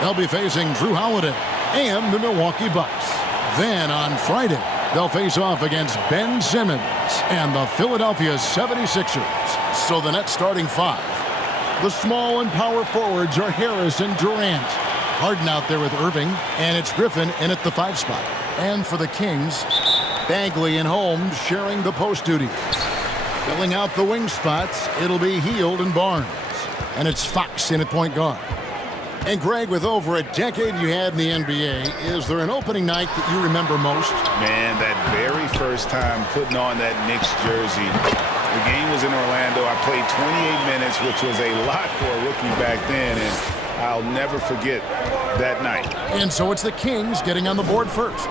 They'll be facing Drew Holiday and the Milwaukee Bucks. Then on Friday, they'll face off against Ben Simmons and the Philadelphia 76ers. So the Nets starting five. The small and power forwards are Harris and Durant. Harden out there with Irving, and it's Griffin in at the 5 spot. And for the Kings, Bagley and Holmes sharing the post duties. Filling out the wing spots, it'll be Hield and Barnes. And it's Fox in at point guard. And Greg, with over a decade you had in the NBA, is there an opening night that you remember most? Man, that very first time putting on that Knicks jersey. The game was in Orlando. I played 28 minutes, which was a lot for a rookie back then, and I'll never forget that night. And so it's the Kings getting on the board first.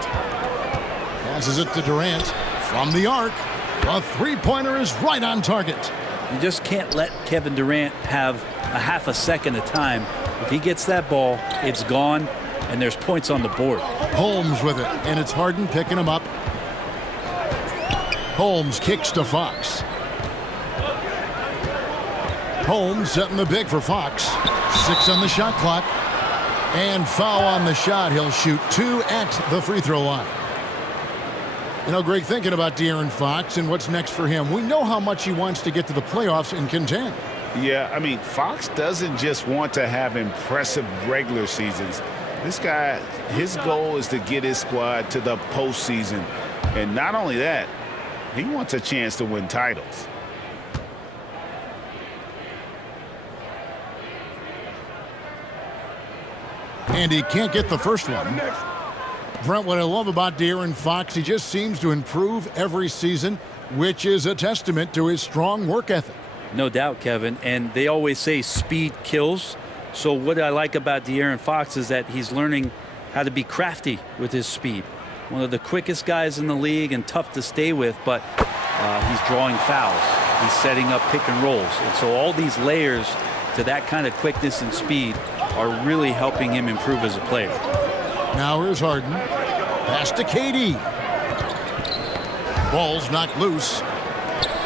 Passes it to Durant from the arc. The three-pointer is right on target. You just can't let Kevin Durant have a half a second of time. If he gets that ball, it's gone, and there's points on the board. Holmes with it, and it's Harden picking him up. Holmes kicks to Fox. Holmes setting the big for Fox. 6 on the shot clock. And foul on the shot. He'll shoot 2 at the free throw line. You know, Greg, thinking about De'Aaron Fox and what's next for him, we know how much he wants to get to the playoffs and contend. Yeah, I mean, Fox doesn't just want to have impressive regular seasons. This guy, his goal is to get his squad to the postseason. And not only that, he wants a chance to win titles. And he can't get the first one. Brent, what I love about De'Aaron Fox, he just seems to improve every season, which is a testament to his strong work ethic. No doubt, Kevin. And they always say speed kills. So what I like about De'Aaron Fox is that he's learning how to be crafty with his speed. One of the quickest guys in the league and tough to stay with, but he's drawing fouls. He's setting up pick and rolls. And so all these layers to that kind of quickness and speed are really helping him improve as a player. Now here's Harden. Pass to KD. Ball's knocked loose.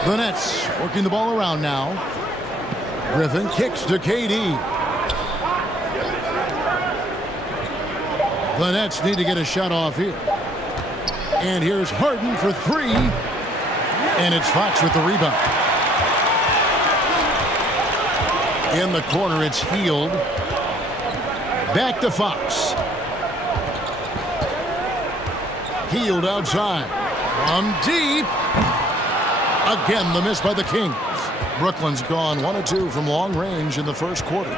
The Nets working the ball around now. Griffin kicks to KD. The Nets need to get a shot off here. And here's Harden for 3. And it's Fox with the rebound. In the corner, it's Hield. Back to Fox. Hield outside. From deep. Again, the miss by the Kings. Brooklyn's gone 1 of 2 from long range in the first quarter.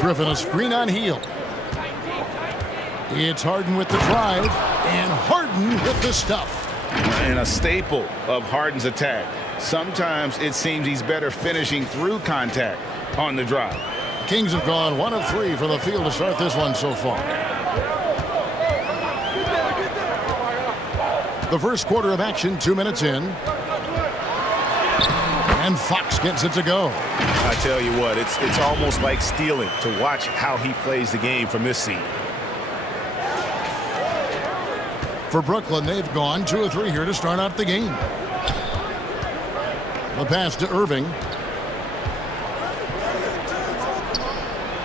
Griffin a screen on Hield. It's Harden with the drive. And Harden with the stuff. And a staple of Harden's attack. Sometimes it seems he's better finishing through contact on the drive. Kings have gone 1 of 3 from the field to start this one so far. The first quarter of action, 2 minutes in. And Fox gets it to go. I tell you what, it's almost like stealing to watch how he plays the game from this seat. For Brooklyn, they've gone 2 of 3 here to start out the game. The pass to Irving.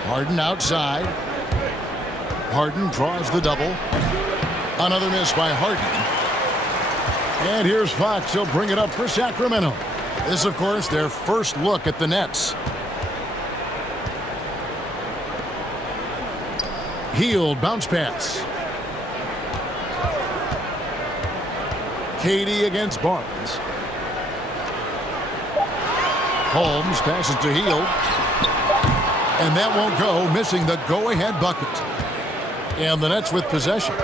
Harden outside. Harden draws the double. Another miss by Harden. And here's Fox. He'll bring it up for Sacramento. This, of course, their first look at the Nets. Hield bounce pass. KD against Barnes. Holmes passes to Hield. And that won't go, missing the go-ahead bucket. And the Nets with possession.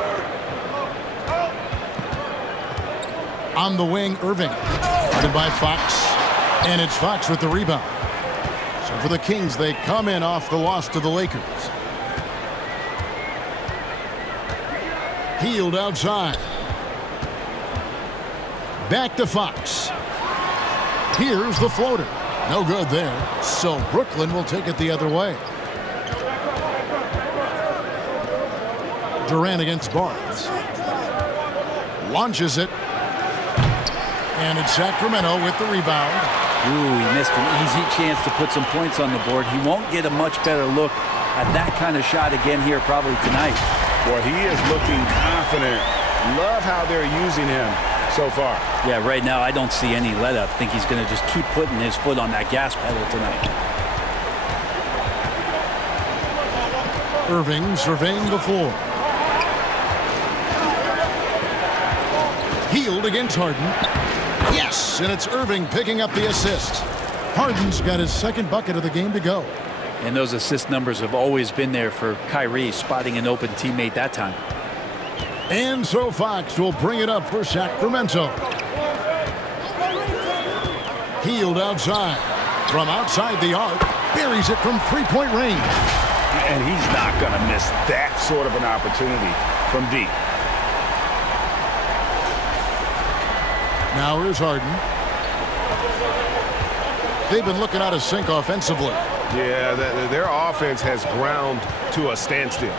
On the wing, Irving. Guarded by Fox. And it's Fox with the rebound. So for the Kings, they come in off the loss to the Lakers. Hield outside. Back to Fox. Here's the floater. No good there. So Brooklyn will take it the other way. Durant against Barnes. Launches it. And it's Sacramento with the rebound. Ooh, he missed an easy chance to put some points on the board. He won't get a much better look at that kind of shot again here probably tonight. Boy, he is looking confident. Love how they're using him so far. Yeah, right now I don't see any let up. I think he's going to just keep putting his foot on that gas pedal tonight. Irving surveying the floor. Healed against Harden. Yes, and it's Irving picking up the assist. Harden's got his second bucket of the game to go. And those assist numbers have always been there for Kyrie, spotting an open teammate that time. And so Fox will bring it up for Sacramento. Healed outside. From outside the arc, buries it from three-point range. And he's not going to miss that sort of an opportunity from deep. Now here's Harden. They've been looking out of sync offensively. Yeah, their offense has ground to a standstill.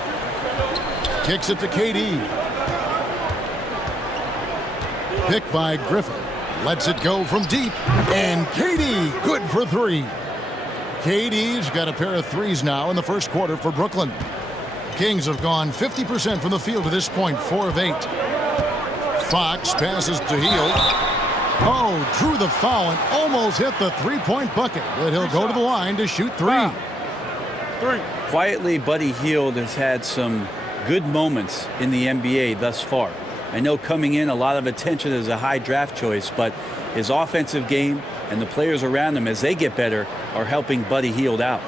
Kicks it to KD. Picked by Griffin. Lets it go from deep. And KD, good for three. KD's got a pair of threes now in the first quarter for Brooklyn. Kings have gone 50% from the field to this point, 4 of 8. Fox passes to Hield. Oh, drew the foul and almost hit the three-point bucket, but he'll go to the line to shoot three. Quietly, Buddy Hield has had some good moments in the NBA thus far. I know coming in, a lot of attention as a high draft choice, but his offensive game and the players around him, as they get better, are helping Buddy Hield out.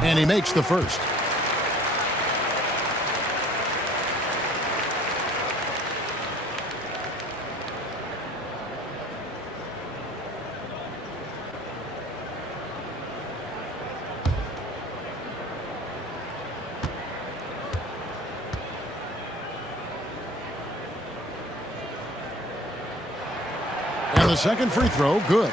And he makes the first. And the second free throw, good.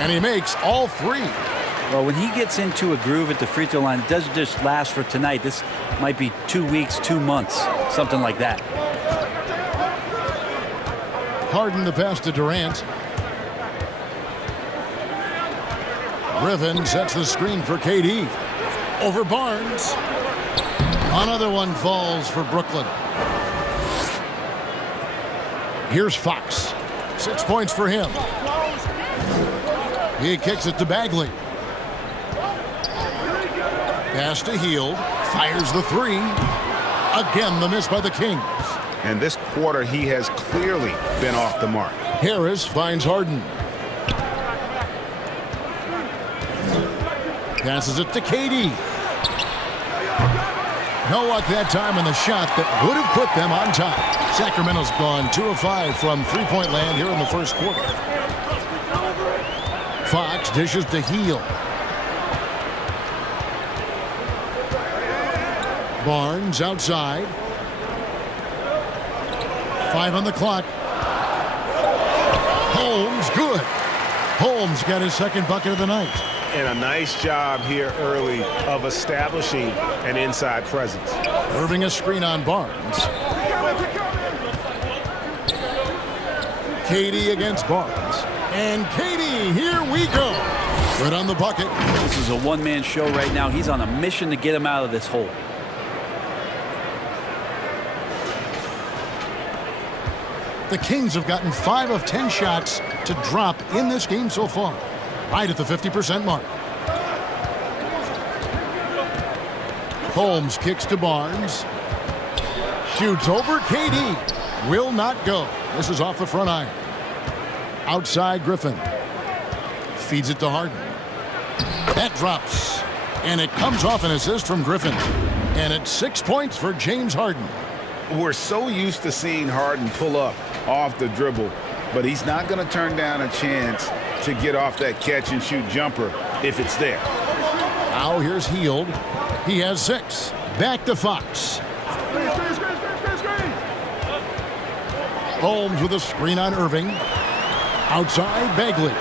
And he makes all three. Well, when he gets into a groove at the free throw line, it doesn't just last for tonight. This might be 2 weeks, 2 months, something like that. Harden the pass to Durant. Griffin sets the screen for KD. Over Barnes. Another one falls for Brooklyn. Here's Fox. 6 points for him. He kicks it to Bagley. Pass to Hield. Fires the three. Again, the miss by the Kings. And this quarter, he has clearly been off the mark. Harris finds Harden. Passes it to KD. No luck that time on the shot that would have put them on top. Sacramento's gone 2 of 5 from three-point land here in the first quarter. Fox dishes to Hield. Barnes outside. 5 on the clock. Holmes, good. Holmes got his second bucket of the night. And a nice job here early of establishing an inside presence. Irving a screen on Barnes. KD against Barnes. And KD, here we go. Right on the bucket. This is a one-man show right now. He's on a mission to get him out of this hole. The Kings have gotten 5 of 10 shots to drop in this game so far. Right at the 50% mark. Holmes kicks to Barnes. Shoots over KD. Will not go. This is off the front iron. Outside Griffin. Feeds it to Harden. That drops. And it comes off an assist from Griffin. And it's 6 points for James Harden. We're so used to seeing Harden pull up off the dribble, but he's not going to turn down a chance to get off that catch-and-shoot jumper if it's there. Now here's Hield. He has 6. Back to Fox. Holmes with a screen on Irving. Outside, Bagley.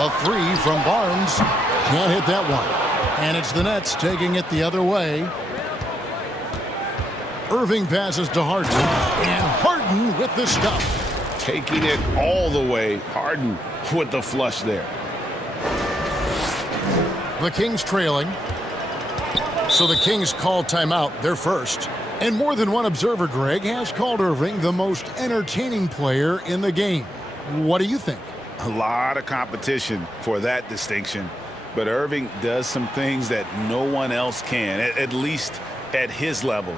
A 3 from Barnes. Can't hit that one. And it's the Nets taking it the other way. Irving passes to Harden. And Harden with the stuff. Taking it all the way. Harden with the flush there. The Kings trailing. So the Kings call timeout. They're first. And more than one observer, Greg, has called Irving the most entertaining player in the game. What do you think? A lot of competition for that distinction. But Irving does some things that no one else can, at least at his level.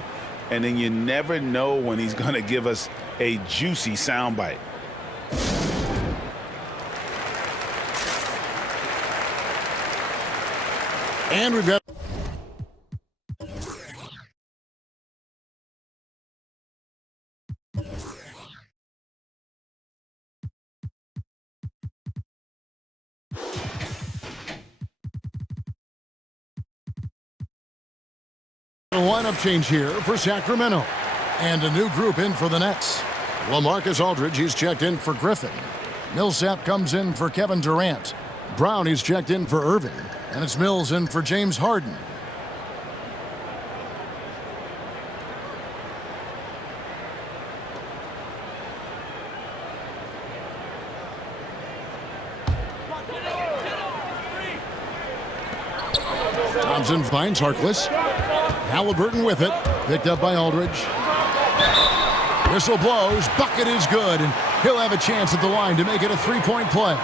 And then you never know when he's going to give us a juicy soundbite. And we've got a lineup change here for Sacramento. And a new group in for the Nets. LaMarcus Aldridge, he's checked in for Griffin. Millsap comes in for Kevin Durant. Brown, he's checked in for Irving. And it's Mills in for James Harden. Thompson finds Harkless. Halliburton with it. Picked up by Aldridge. Whistle blows. Bucket is good. And he'll have a chance at the line to make it a three-point play.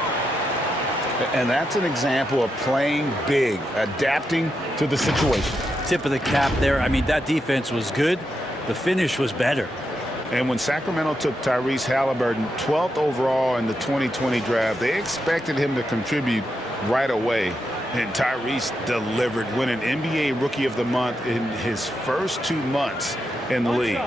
And that's an example of playing big, adapting to the situation. Tip of the cap there. I mean, that defense was good. The finish was better. And when Sacramento took Tyrese Halliburton 12th overall in the 2020 draft, they expected him to contribute right away. And Tyrese delivered, winning NBA Rookie of the Month in his first 2 months in the league.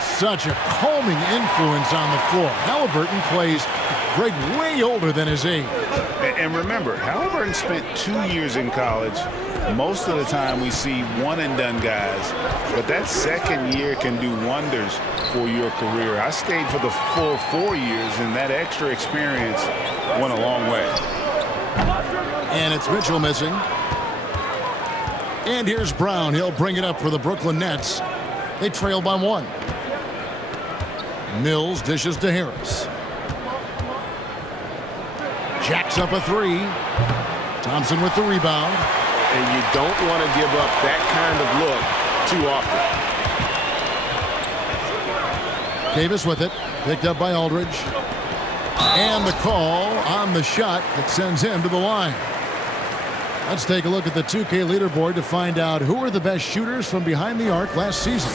Such a calming influence on the floor. Halliburton plays, Greg, way older than his age. And remember, Halliburton spent 2 years in college. Most of the time we see one-and-done guys, but that second year can do wonders for your career. I stayed for the full 4 years, and that extra experience went a long way. And it's Mitchell missing. And here's Brown. He'll bring it up for the Brooklyn Nets. They trail by 1. Mills dishes to Harris. Jacks up a 3. Thompson with the rebound. And you don't want to give up that kind of look too often. Davis with it. Picked up by Aldridge. And the call on the shot that sends him to the line. Let's take a look at the 2K leaderboard to find out who are the best shooters from behind the arc last season.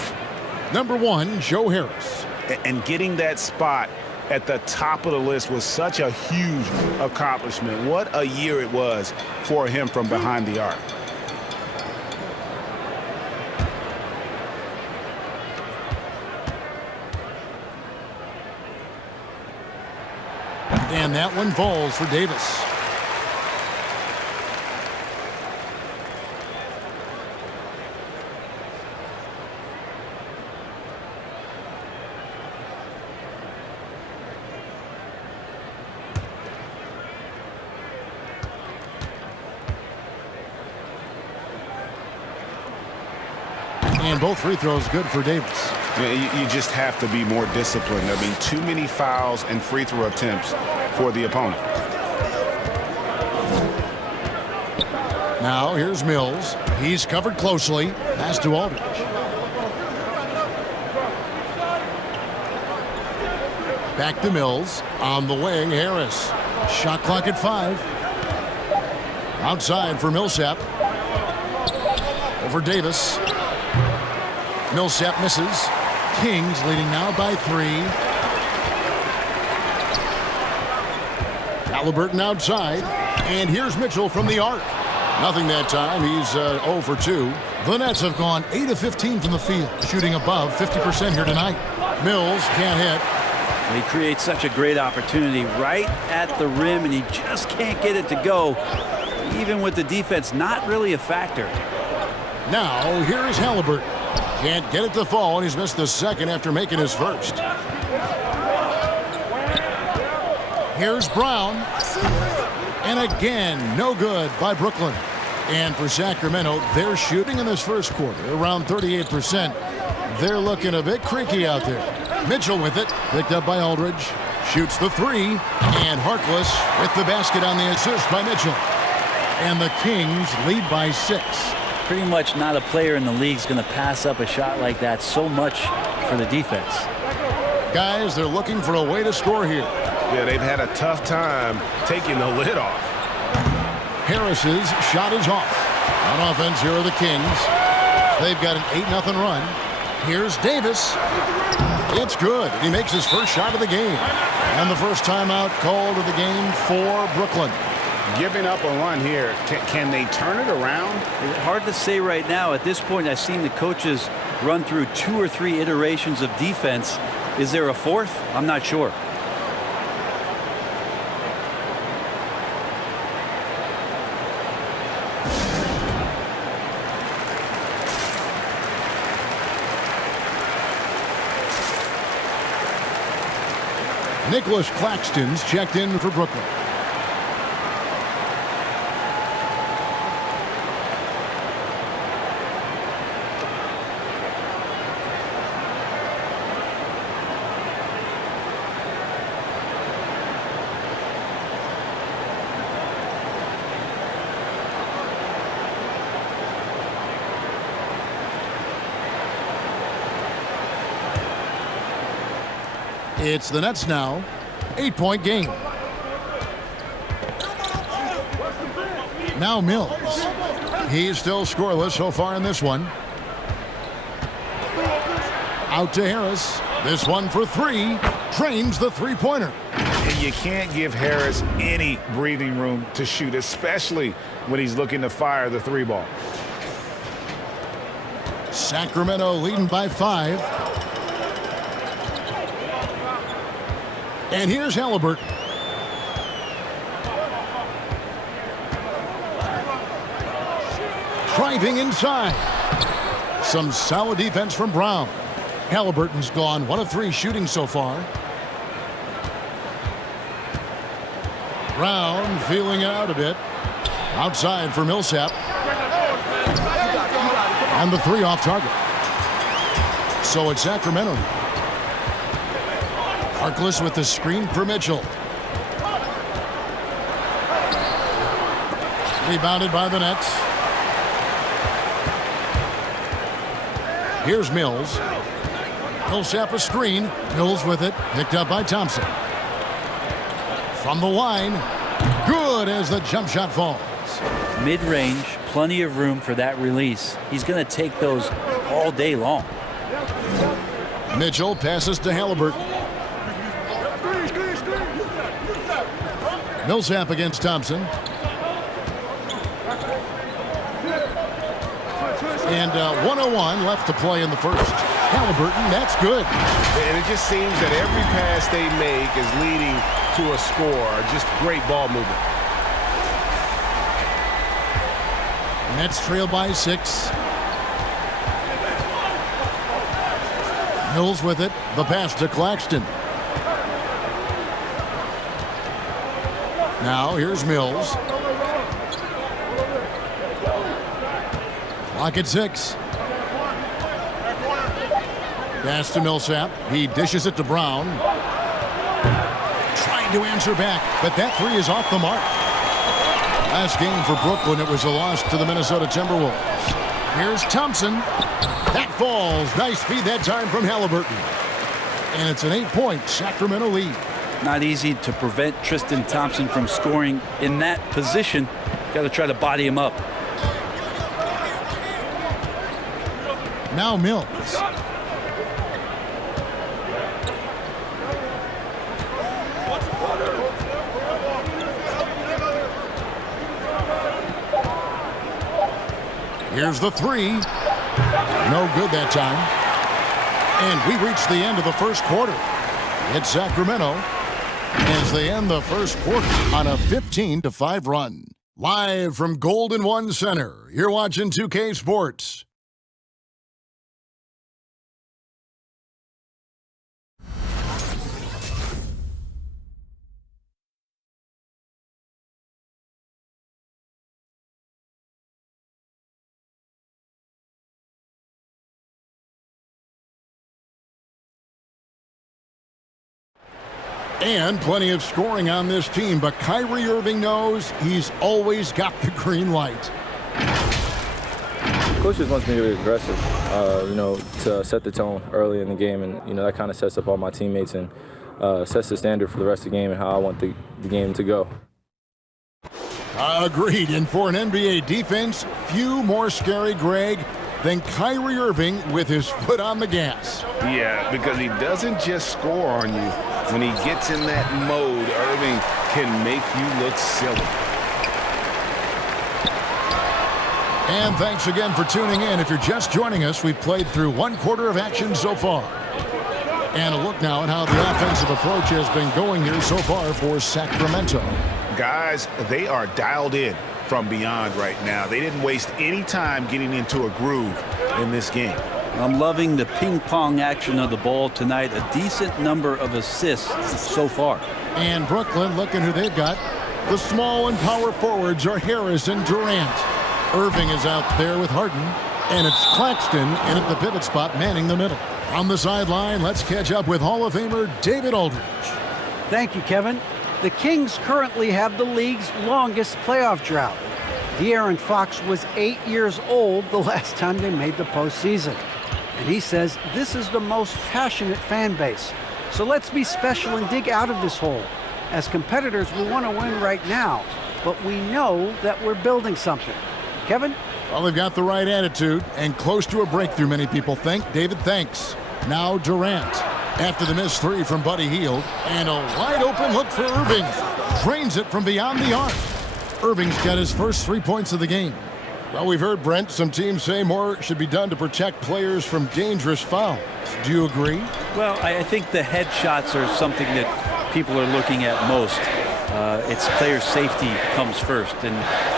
Number 1, Joe Harris. And getting that spot at the top of the list was such a huge accomplishment. What a year it was for him from behind the arc. And that one falls for Davis. And both free throws good for Davis. You just have to be more disciplined. I mean, too many fouls and free throw attempts for the opponent. Now here's Mills. He's covered closely. Pass to Aldridge. Back to Mills. On the wing, Harris. Shot clock at 5. Outside for Millsap. Over Davis. Millsap misses. Kings leading now by 3. Halliburton outside. And here's Mitchell from the arc. Nothing that time. He's 0 for 2. The Nets have gone 8 of 15 from the field, shooting above 50% here tonight. Mills can't hit. He creates such a great opportunity right at the rim, and he just can't get it to go, even with the defense not really a factor. Now, here is Halliburton. Can't get it to fall, and he's missed the second after making his first. Here's Brown. And again, no good by Brooklyn. And for Sacramento, they're shooting in this first quarter around 38%. They're looking a bit creaky out there. Mitchell with it, picked up by Aldridge. Shoots the 3, and Harkless with the basket on the assist by Mitchell. And the Kings lead by 6. Pretty much not a player in the league is going to pass up a shot like that so much for the defense. Guys, they're looking for a way to score here. Yeah, they've had a tough time taking the lid off. Harris's shot is off. On offense, here are the Kings. They've got an 8-0 run. Here's Davis. It's good. He makes his first shot of the game. And the first timeout called of the game for Brooklyn. Giving up a run here. Can they turn it around? It's hard to say right now. At this point, I've seen the coaches run through 2 or 3 iterations of defense. Is there a fourth? I'm not sure. Nicholas Claxton's checked in for Brooklyn. It's the Nets now. 8-point game. Now Mills. He's still scoreless so far in this one. Out to Harris. This one for 3. Trains the three-pointer. And you can't give Harris any breathing room to shoot, especially when he's looking to fire the 3-ball. Sacramento leading by 5. And here's Halliburton. Driving inside. Some solid defense from Brown. Halliburton's gone 1 of 3 shooting so far. Brown feeling it out a bit. Outside for Millsap. And the 3 off target. So it's Sacramento. Harkless with the screen for Mitchell. Rebounded by the Nets. Here's Mills. Millsap a screen. Mills with it. Picked up by Thompson. From the line. Good as the jump shot falls. Mid-range, plenty of room for that release. He's going to take those all day long. Mitchell passes to Halliburton. Millsap against Thompson. And 1:01 left to play in the first. Halliburton, that's good. And it just seems that every pass they make is leading to a score. Just great ball movement. Nets trail by 6. Mills with it. The pass to Claxton. Now here's Mills. Clock at 6. Pass to Millsap. He dishes it to Brown. Trying to answer back, but that 3 is off the mark. Last game for Brooklyn, it was a loss to the Minnesota Timberwolves. Here's Thompson. That falls. Nice feed that time from Halliburton. And it's an 8-point Sacramento lead. Not easy to prevent Tristan Thompson from scoring in that position. Got to try to body him up. Now Mills. Here's the three. No good that time. And we reach the end of the first quarter. It's Sacramento as they end the first quarter on a 15-5 run. Live from Golden One Center, you're watching 2K Sports. And plenty of scoring on this team, but Kyrie Irving knows he's always got the green light. Coach just wants me to be aggressive, to set the tone early in the game, and that kind of sets up all my teammates and sets the standard for the rest of the game and how I want the game to go. Agreed, and for an NBA defense, few more scary, Greg, than Kyrie Irving with his foot on the gas. Yeah, because he doesn't just score on you. When he gets in that mode, Irving can make you look silly. And thanks again for tuning in. If you're just joining us, we've played through one quarter of action so far. And a look now at how the offensive approach has been going here so far for Sacramento. Guys, they are dialed in from beyond right now. They didn't waste any time getting into a groove in this game. I'm loving the ping-pong action of the ball tonight. A decent number of assists so far. And Brooklyn, looking who they've got. The small and power forwards are Harris and Durant. Irving is out there with Harden. And it's Claxton in at the pivot spot, manning the middle. On the sideline, let's catch up with Hall of Famer David Aldridge. Thank you, Kevin. The Kings currently have the league's longest playoff drought. De'Aaron Fox was 8 years old the last time they made the postseason. And he says this is the most passionate fan base. So let's be special and dig out of this hole. As competitors, we want to win right now, but we know that we're building something. Kevin? Well, they've got the right attitude and close to a breakthrough, many people think. David, thanks. Now Durant. After the missed three from Buddy Hield. And a wide open look for Irving. Drains it from beyond the arc. Irving's got his first 3 points of the game. Well, we've heard, Brent, some teams say more should be done to protect players from dangerous fouls. Do you agree? Well, I think the head shots are something that people are looking at most. It's player safety comes first. And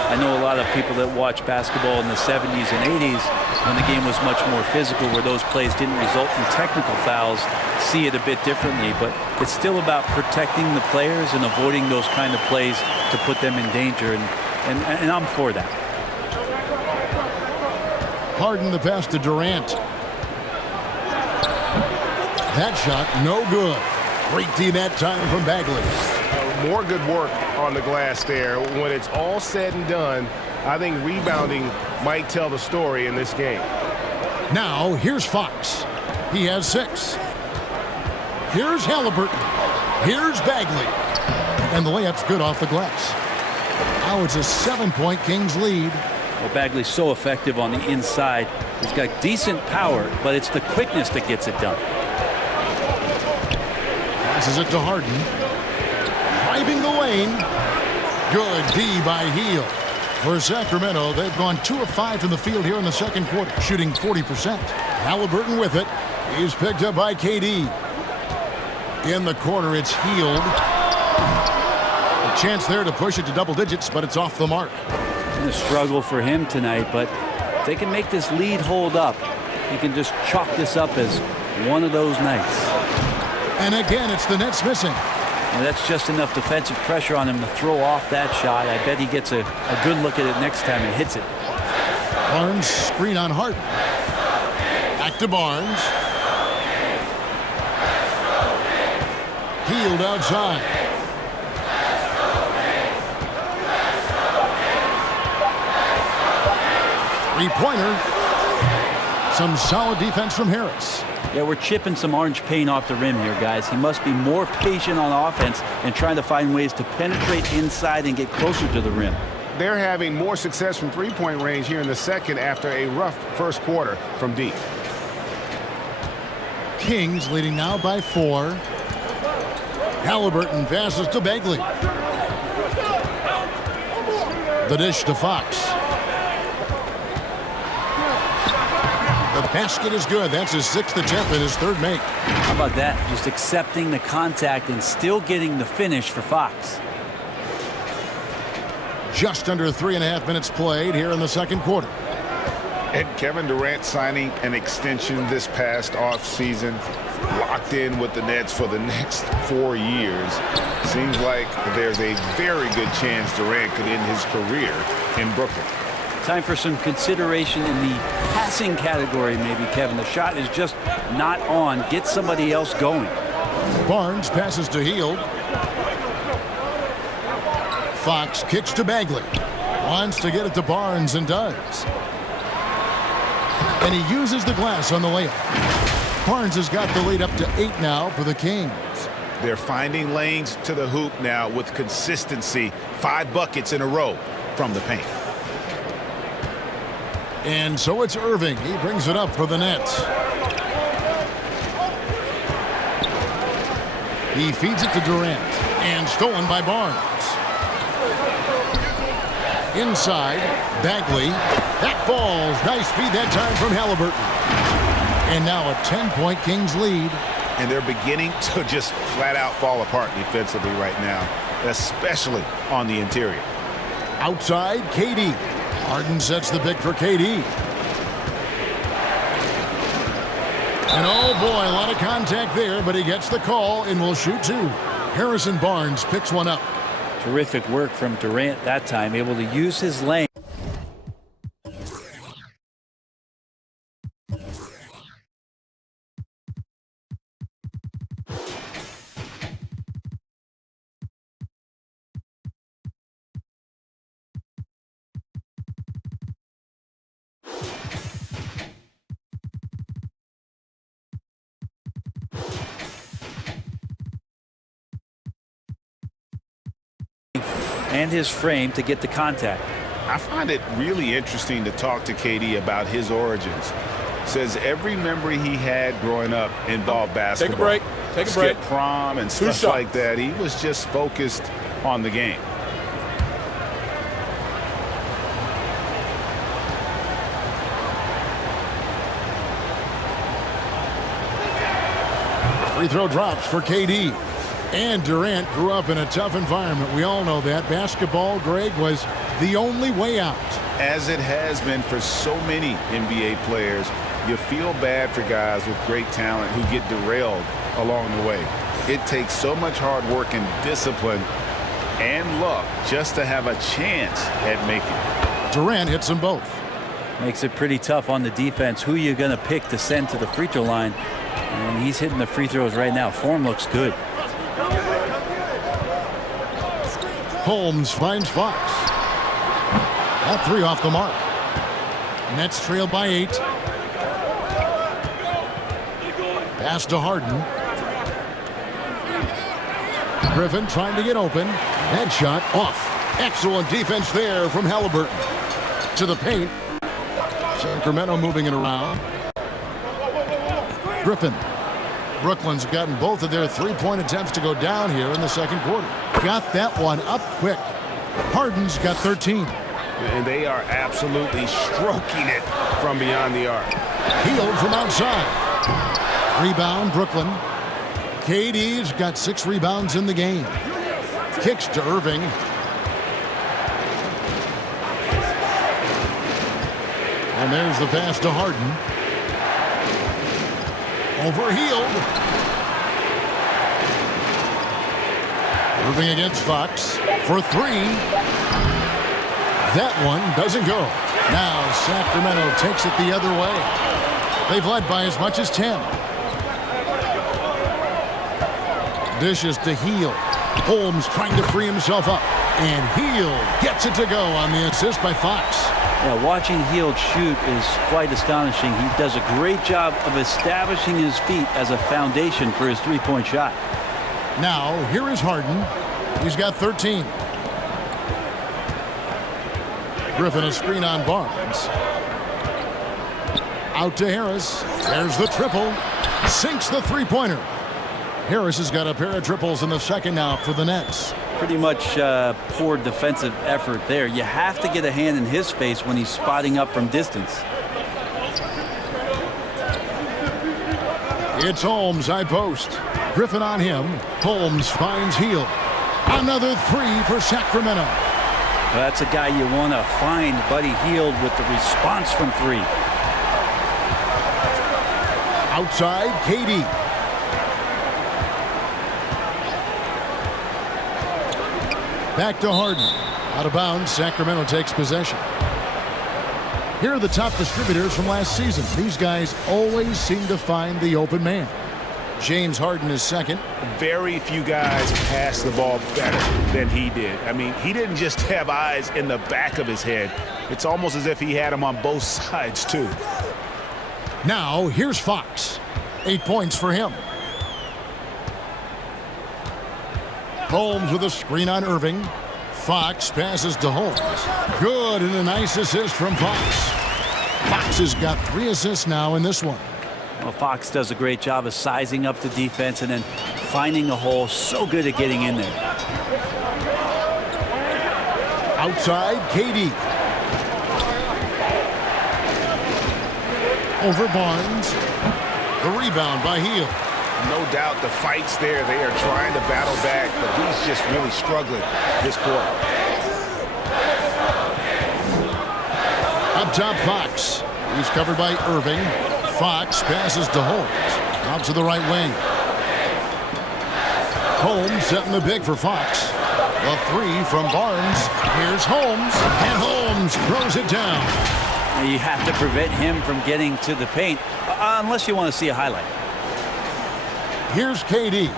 I know a lot of people that watch basketball in the 70s and 80s when the game was much more physical, where those plays didn't result in technical fouls, see it a bit differently. But it's still about protecting the players and avoiding those kind of plays to put them in danger. And I'm for that. Harden the pass to Durant. That shot, no good. Great D that time from Bagley. More good work on the glass there. When it's all said and done, I think rebounding might tell the story in this game. Now, here's Fox. He has 6. Here's Halliburton. Here's Bagley. And the layup's good off the glass. Now it's a 7-point Kings lead. Well, Bagley's so effective on the inside. He's got decent power, but it's the quickness that gets it done. Passes it to Harden. Driving the lane. Good D by Hield. For Sacramento, they've gone 2 of 5 from the field here in the second quarter, shooting 40%. Halliburton with it. He's picked up by KD. In the corner, it's Hield. A chance there to push it to double digits, but it's off the mark. A struggle for him tonight, but if they can make this lead hold up, he can just chalk this up as one of those nights. And again, it's the Nets missing. And that's just enough defensive pressure on him to throw off that shot. I bet he gets a good look at it next time and hits it. Barnes screen on Harden. Back to Barnes. Hield outside. Three-pointer. Some solid defense from Harris. Yeah, we're chipping some orange paint off the rim here, guys. He must be more patient on offense and trying to find ways to penetrate inside and get closer to the rim. They're having more success from three-point range here in the second after a rough first quarter from deep. Kings leading now by 4. Halliburton passes to Bagley. The dish to Fox. The basket is good. That's his 6th attempt and his 3rd make. How about that? Just accepting the contact and still getting the finish for Fox. Just under 3.5 minutes played here in the second quarter. And Kevin Durant signing an extension this past offseason, locked in with the Nets for the next 4 years. Seems like there's a very good chance Durant could end his career in Brooklyn. Time for some consideration in the passing category, maybe, Kevin. The shot is just not on. Get somebody else going. Barnes passes to Hield. Fox kicks to Bagley. Wants to get it to Barnes and does. And he uses the glass on the layup. Barnes has got the lead up to 8 now for the Kings. They're finding lanes to the hoop now with consistency. 5 buckets in a row from the paint. And so it's Irving. He brings it up for the Nets. He feeds it to Durant. And stolen by Barnes. Inside, Bagley. That falls. Nice feed that time from Halliburton. And now a 10-point Kings lead. And they're beginning to just flat out fall apart defensively right now, especially on the interior. Outside, KD. Harden sets the pick for KD. And oh boy, a lot of contact there, but he gets the call and will shoot 2. Harrison Barnes picks one up. Terrific work from Durant that time, able to use his lane. And his frame to get the contact. I find it really interesting to talk to KD about his origins. Says every memory he had growing up involved basketball. Take a break. Take a break. Skip prom and stuff like that. He was just focused on the game. Free throw drops for KD. And Durant grew up in a tough environment. We all know that. Basketball, Greg, was the only way out. As it has been for so many NBA players, you feel bad for guys with great talent who get derailed along the way. It takes so much hard work and discipline and luck just to have a chance at making it. Durant hits them both. Makes it pretty tough on the defense. Who you going to pick to send to the free throw line? And he's hitting the free throws right now. Form looks good. Holmes finds Fox. That 3 off the mark. Nets trail by 8. Pass to Harden. Griffin trying to get open. That shot off. Excellent defense there from Halliburton. To the paint. Sacramento moving it around. Griffin. Brooklyn's gotten both of their 3-point attempts to go down here in the second quarter. Got that one up quick. Harden's got 13. And they are absolutely stroking it from beyond the arc. Hield from outside. Rebound, Brooklyn. KD's got 6 rebounds in the game. Kicks to Irving. And there's the pass to Harden. Over Hield. Irving against Fox for 3. That one doesn't go. Now Sacramento takes it the other way. They've led by as much as 10. Dishes to Hield. Holmes trying to free himself up. And Hield gets it to go on the assist by Fox. Yeah, watching Hield shoot is quite astonishing. He does a great job of establishing his feet as a foundation for his 3-point shot. Now, here is Harden. He's got 13. Griffin a screen on Barnes. Out to Harris. There's the triple. Sinks the three-pointer. Harris has got a pair of triples in the second now for the Nets. Pretty much poor defensive effort there. You have to get a hand in his face when he's spotting up from distance. It's Holmes, high post. Griffin on him. Holmes finds Hield. Another three for Sacramento. That's a guy you want to find, Buddy Hield, with the response from three. Outside, KD. Back to Harden. Out of bounds, Sacramento takes possession. Here are the top distributors from last season. These guys always seem to find the open man. James Harden is second. Very few guys pass the ball better than he did. I mean, he didn't just have eyes in the back of his head. It's almost as if he had them on both sides, too. Now, here's Fox. 8 points for him. Holmes with a screen on Irving. Fox passes to Holmes. Good, and a nice assist from Fox. Fox has got 3 assists now in this one. Well, Fox does a great job of sizing up the defense and then finding a hole. So good at getting in there. Outside, KD. Over Barnes. The rebound by Hield. No doubt the fight's there. They are trying to battle back, but he's just really struggling this quarter. Up top, Fox. He's covered by Irving. Fox passes to Holmes. Out to the right wing. Holmes setting the big for Fox. The three from Barnes. Here's Holmes. And Holmes throws it down. You have to prevent him from getting to the paint, unless you want to see a highlight. Here's KD.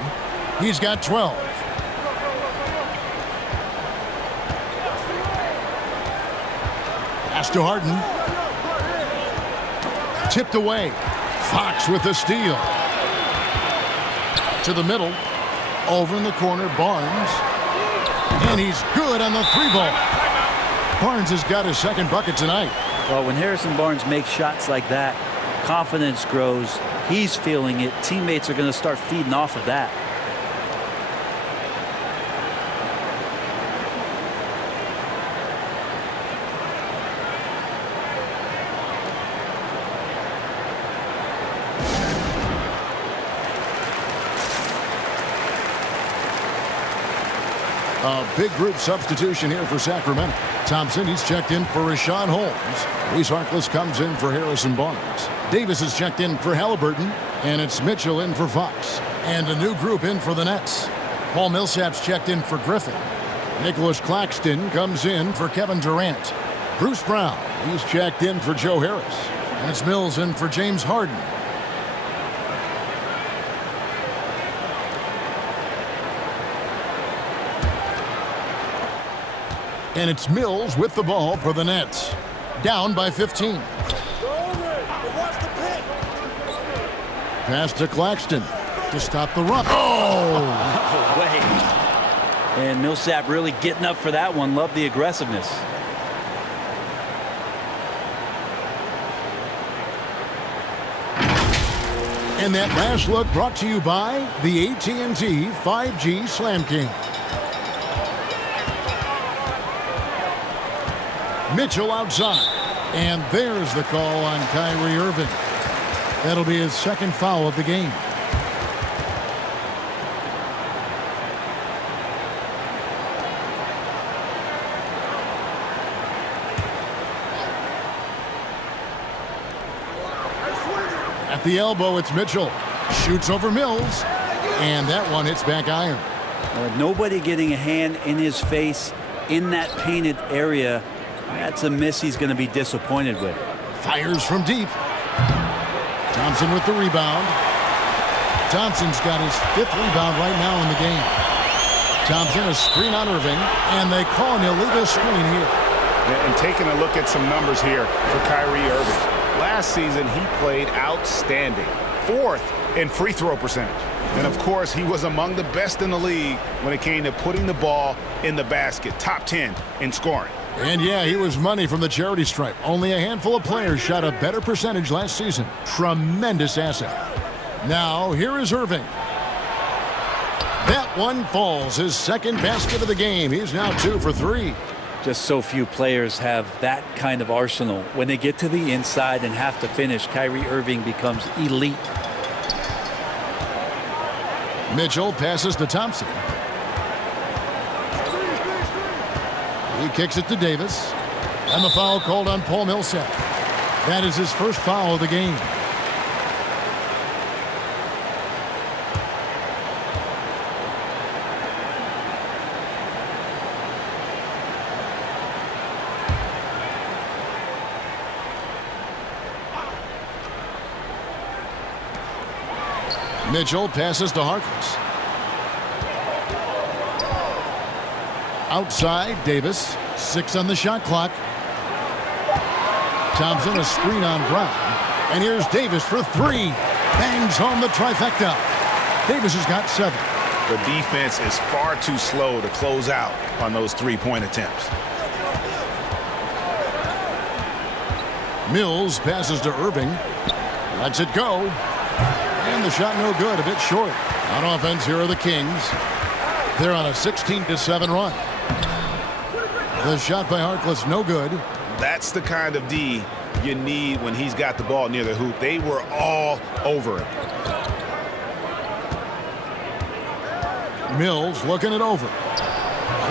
He's got 12. Pass to Harden. Tipped away. Fox with the steal. To the middle. Over in the corner, Barnes. And he's good on the three ball. Barnes has got his second bucket tonight. Well, when Harrison Barnes makes shots like that, confidence grows. He's feeling it. Teammates are going to start feeding off of that. A big group substitution here for Sacramento. Thompson, he's checked in for Rashawn Holmes. Reese Harkless comes in for Harrison Barnes. Davis is checked in for Halliburton. And it's Mitchell in for Fox. And a new group in for the Nets. Paul Millsap's checked in for Griffin. Nicholas Claxton comes in for Kevin Durant. Bruce Brown, he's checked in for Joe Harris. And it's Mills in for James Harden. And it's Mills with the ball for the Nets. Down by 15. Pass to Claxton to stop the run. Oh! No way. And Millsap really getting up for that one. Love the aggressiveness. And that last look brought to you by the AT&T 5G Slam King. Mitchell outside. And there's the call on Kyrie Irving. That'll be his second foul of the game. At the elbow, it's Mitchell. Shoots over Mills. And that one hits back iron. Nobody getting a hand in his face in that painted area. That's a miss he's going to be disappointed with. Fires from deep. Thompson with the rebound. Thompson's got his 5th rebound right now in the game. Thompson, a screen on Irving, and they call an illegal screen here. And taking a look at some numbers here for Kyrie Irving. Last season, he played outstanding. 4th in free throw percentage. And, of course, he was among the best in the league when it came to putting the ball in the basket. Top 10 in scoring. And yeah, he was money from the charity stripe. Only a handful of players shot a better percentage last season. Tremendous asset. Now, here is Irving. That one falls. His second basket of the game. He's now 2 for 3. Just so few players have that kind of arsenal. When they get to the inside and have to finish, Kyrie Irving becomes elite. Mitchell passes to Thompson. He kicks it to Davis. And the foul called on Paul Millsap. That is his first foul of the game. Mitchell passes to Harkless. Outside, Davis. 6 on the shot clock. Thompson, a screen on Brown. And here's Davis for 3. Bangs home the trifecta. Davis has got 7. The defense is far too slow to close out on those three-point attempts. Mills passes to Irving. Lets it go. And the shot no good, a bit short. On offense, here are the Kings. They're on a 16-7 run. The shot by Harkless, no good. That's the kind of D you need when he's got the ball near the hoop. They were all over it. Mills looking it over.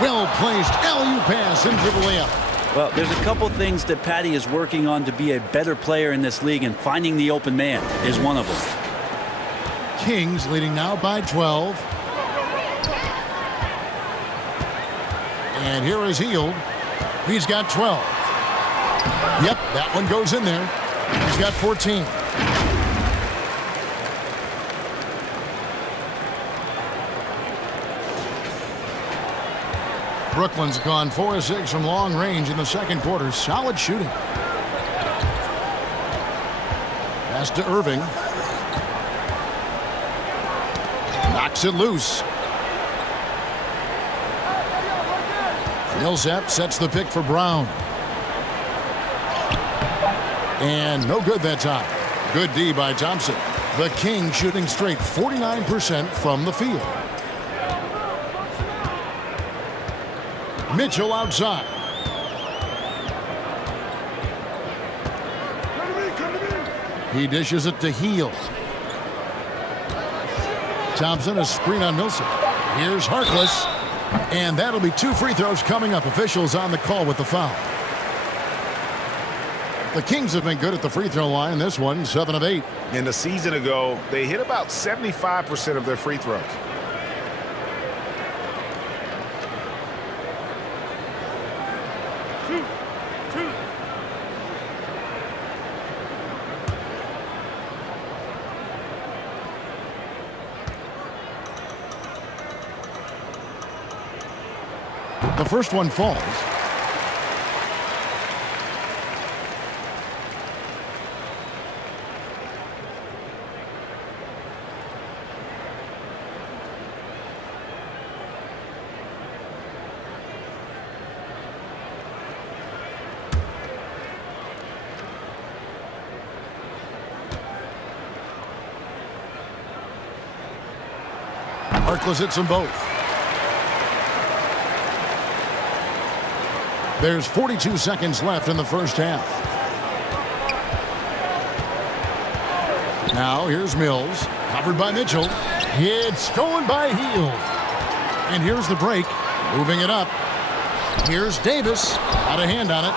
Well-placed alley-oop pass into the layup. Well, there's a couple things that Patty is working on to be a better player in this league, and finding the open man is one of them. Kings leading now by 12. And here is Hield. He's got 12. Yep, that one goes in there. He's got 14. Brooklyn's gone 4 of 6 from long range in the second quarter. Solid shooting. Pass to Irving. Knocks it loose. Millsap sets the pick for Brown. And no good that time. Good D by Thompson. The Kings shooting straight 49% from the field. Mitchell outside. He dishes it to Hield. Thompson, a screen on Millsap. Here's Harkless. And that'll be 2 free throws coming up. Officials on the call with the foul. The Kings have been good at the free throw line. This one, 7 of 8. And a season ago, they hit about 75% of their free throws. The first one falls. Harkless hits them both. There's 42 seconds left in the first half. Now here's Mills, covered by Mitchell. It's stolen by Hield. And here's the break, moving it up. Here's Davis, out of hand on it.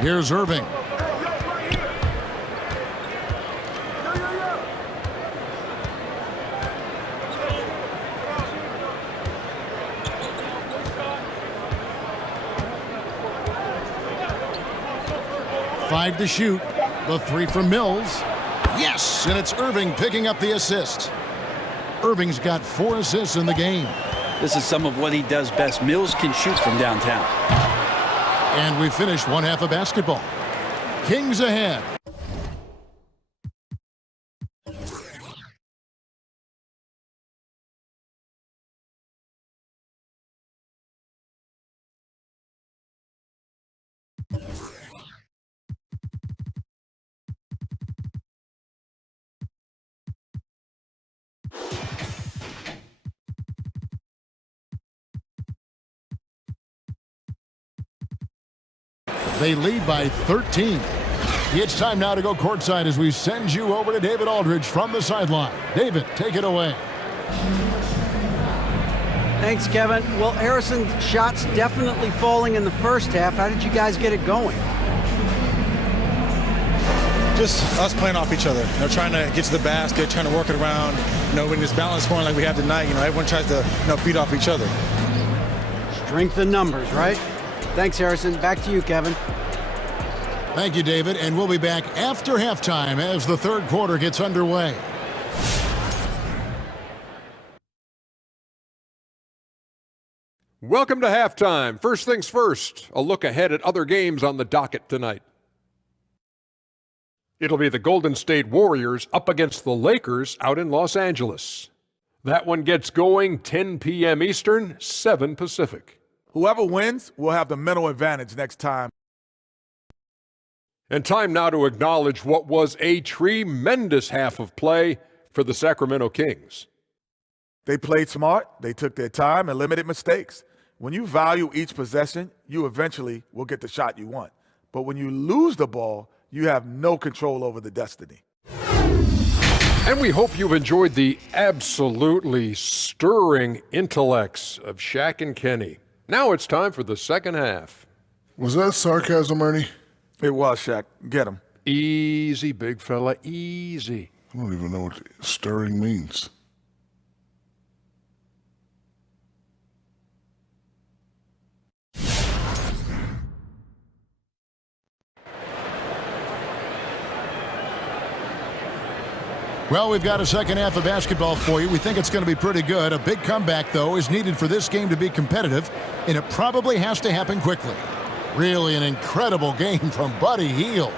Here's Irving. Five to shoot. The 3 from Mills. Yes, and it's Irving picking up the assist. Irving's got 4 assists in the game. This is some of what he does best. Mills can shoot from downtown. And we finished one half of basketball. Kings ahead. They lead by 13. It's time now to go courtside as we send you over to David Aldridge from the sideline. David, take it away. Thanks, Kevin. Well, Harrison's shots definitely falling in the first half. How did you guys get it going? Just us playing off each other. Trying to get to the basket, trying to work it around. When this balance scoring like we have tonight, everyone tries to feed off each other. Strength in numbers, right? Thanks, Harrison. Back to you, Kevin. Thank you, David, and we'll be back after halftime as the third quarter gets underway. Welcome to halftime. First things first, a look ahead at other games on the docket tonight. It'll be the Golden State Warriors up against the Lakers out in Los Angeles. That one gets going 10 p.m. Eastern, 7 Pacific. Whoever wins will have the mental advantage next time. And time now to acknowledge what was a tremendous half of play for the Sacramento Kings. They played smart, they took their time and limited mistakes. When you value each possession, you eventually will get the shot you want. But when you lose the ball, you have no control over the destiny. And we hope you've enjoyed the absolutely stirring intellects of Shaq and Kenny. Now it's time for the second half. Was that sarcasm, Ernie? It was, Shaq. Get him. Easy, big fella, easy. I don't even know what stirring means. Well, we've got a second half of basketball for you. We think it's going to be pretty good. A big comeback, though, is needed for this game to be competitive, and it probably has to happen quickly. Really an incredible game from Buddy Hield.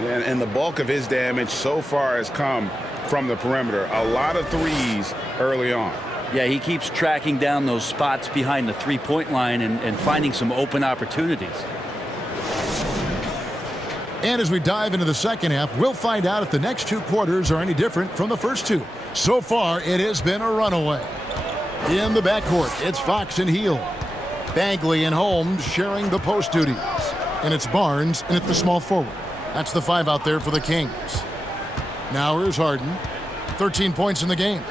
And the bulk of his damage so far has come from the perimeter. A lot of threes early on. Yeah, he keeps tracking down those spots behind the three-point line and finding some open opportunities. And as we dive into the second half, we'll find out if the next two quarters are any different from the first two. So far, it has been a runaway. In the backcourt, it's Fox and Hield. Bagley and Holmes sharing the post duties. And it's Barnes and it's the small forward. That's the 5 out there for the Kings. Now here's Harden. 13 points in the game.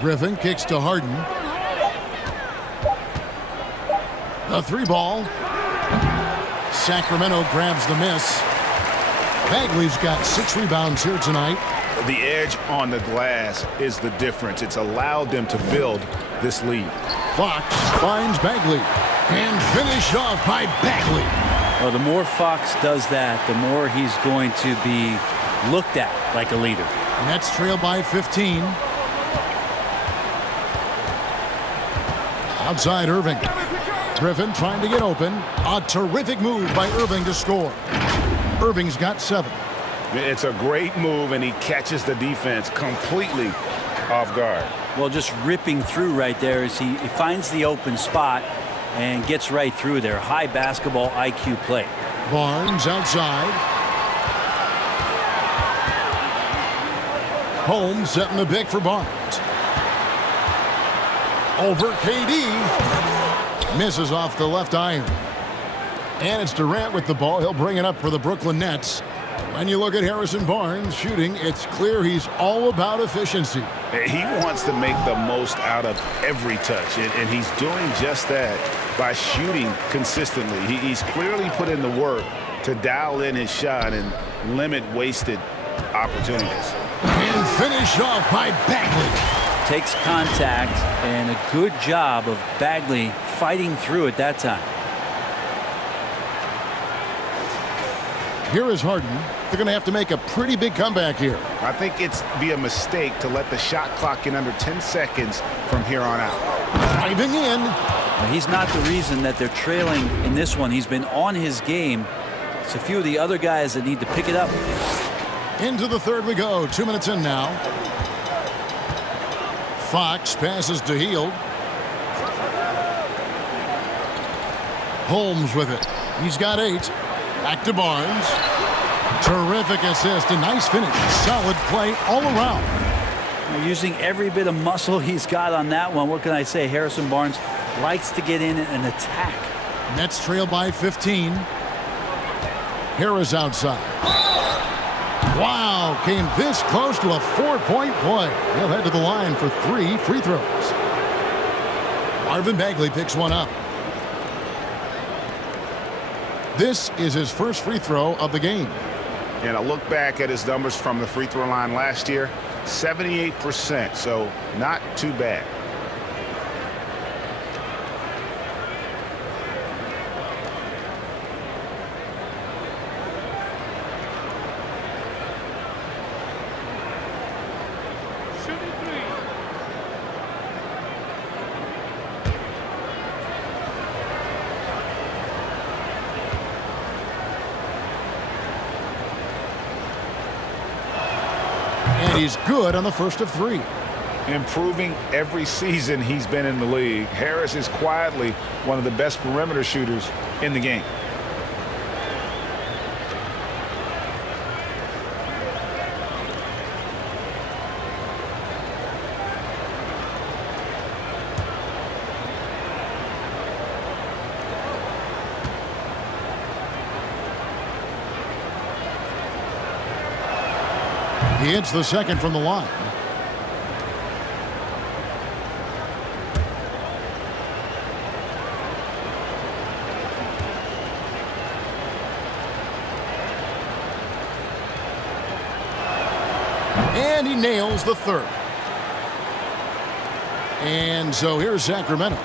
Griffin kicks to Harden. A 3-ball. Sacramento grabs the miss. Bagley's got 6 rebounds here tonight. The edge on the glass is the difference. It's allowed them to build this lead. Fox finds Bagley and finished off by Bagley. Well, the more Fox does that, the more he's going to be looked at like a leader. Nets trail by 15. Outside Irving. Griffin trying to get open. A terrific move by Irving to score. Irving's got 7. It's a great move, and he catches the defense completely off guard. Well, just ripping through right there as he finds the open spot and gets right through there. High basketball IQ play. Barnes outside. Holmes setting the pick for Barnes. Over KD. Misses off the left iron. And it's Durant with the ball. He'll bring it up for the Brooklyn Nets. When you look at Harrison Barnes shooting, it's clear he's all about efficiency. He wants to make the most out of every touch, and he's doing just that by shooting consistently. He's clearly put in the work to dial in his shot and limit wasted opportunities. And finished off by Bagley. Takes contact, and a good job of Bagley fighting through at that time. Here is Harden. They're going to have to make a pretty big comeback here. I think it's be a mistake to let the shot clock in under 10 seconds from here on out. Driving in. He's not the reason that they're trailing in this one. He's been on his game. It's a few of the other guys that need to pick it up. Into the third we go. 2 minutes in now. Fox passes to Hield. Holmes with it. He's got 8. Back to Barnes. Terrific assist. A nice finish. Solid play all around. Using every bit of muscle he's got on that one. What can I say? Harrison Barnes likes to get in and attack Nets trail by 15. Harris outside. Wow, came this close to a 4-point play. He'll head to the line for 3 free throws. Marvin Bagley picks one up. This is his first free throw of the game. And I look back at his numbers from the free throw line last year, 78%, so not too bad. And he's good on the first of 3. Improving every season he's been in the league. Harris is quietly one of the best perimeter shooters in the game. He hits the second from the line. And he nails the third. And so here's Sacramento.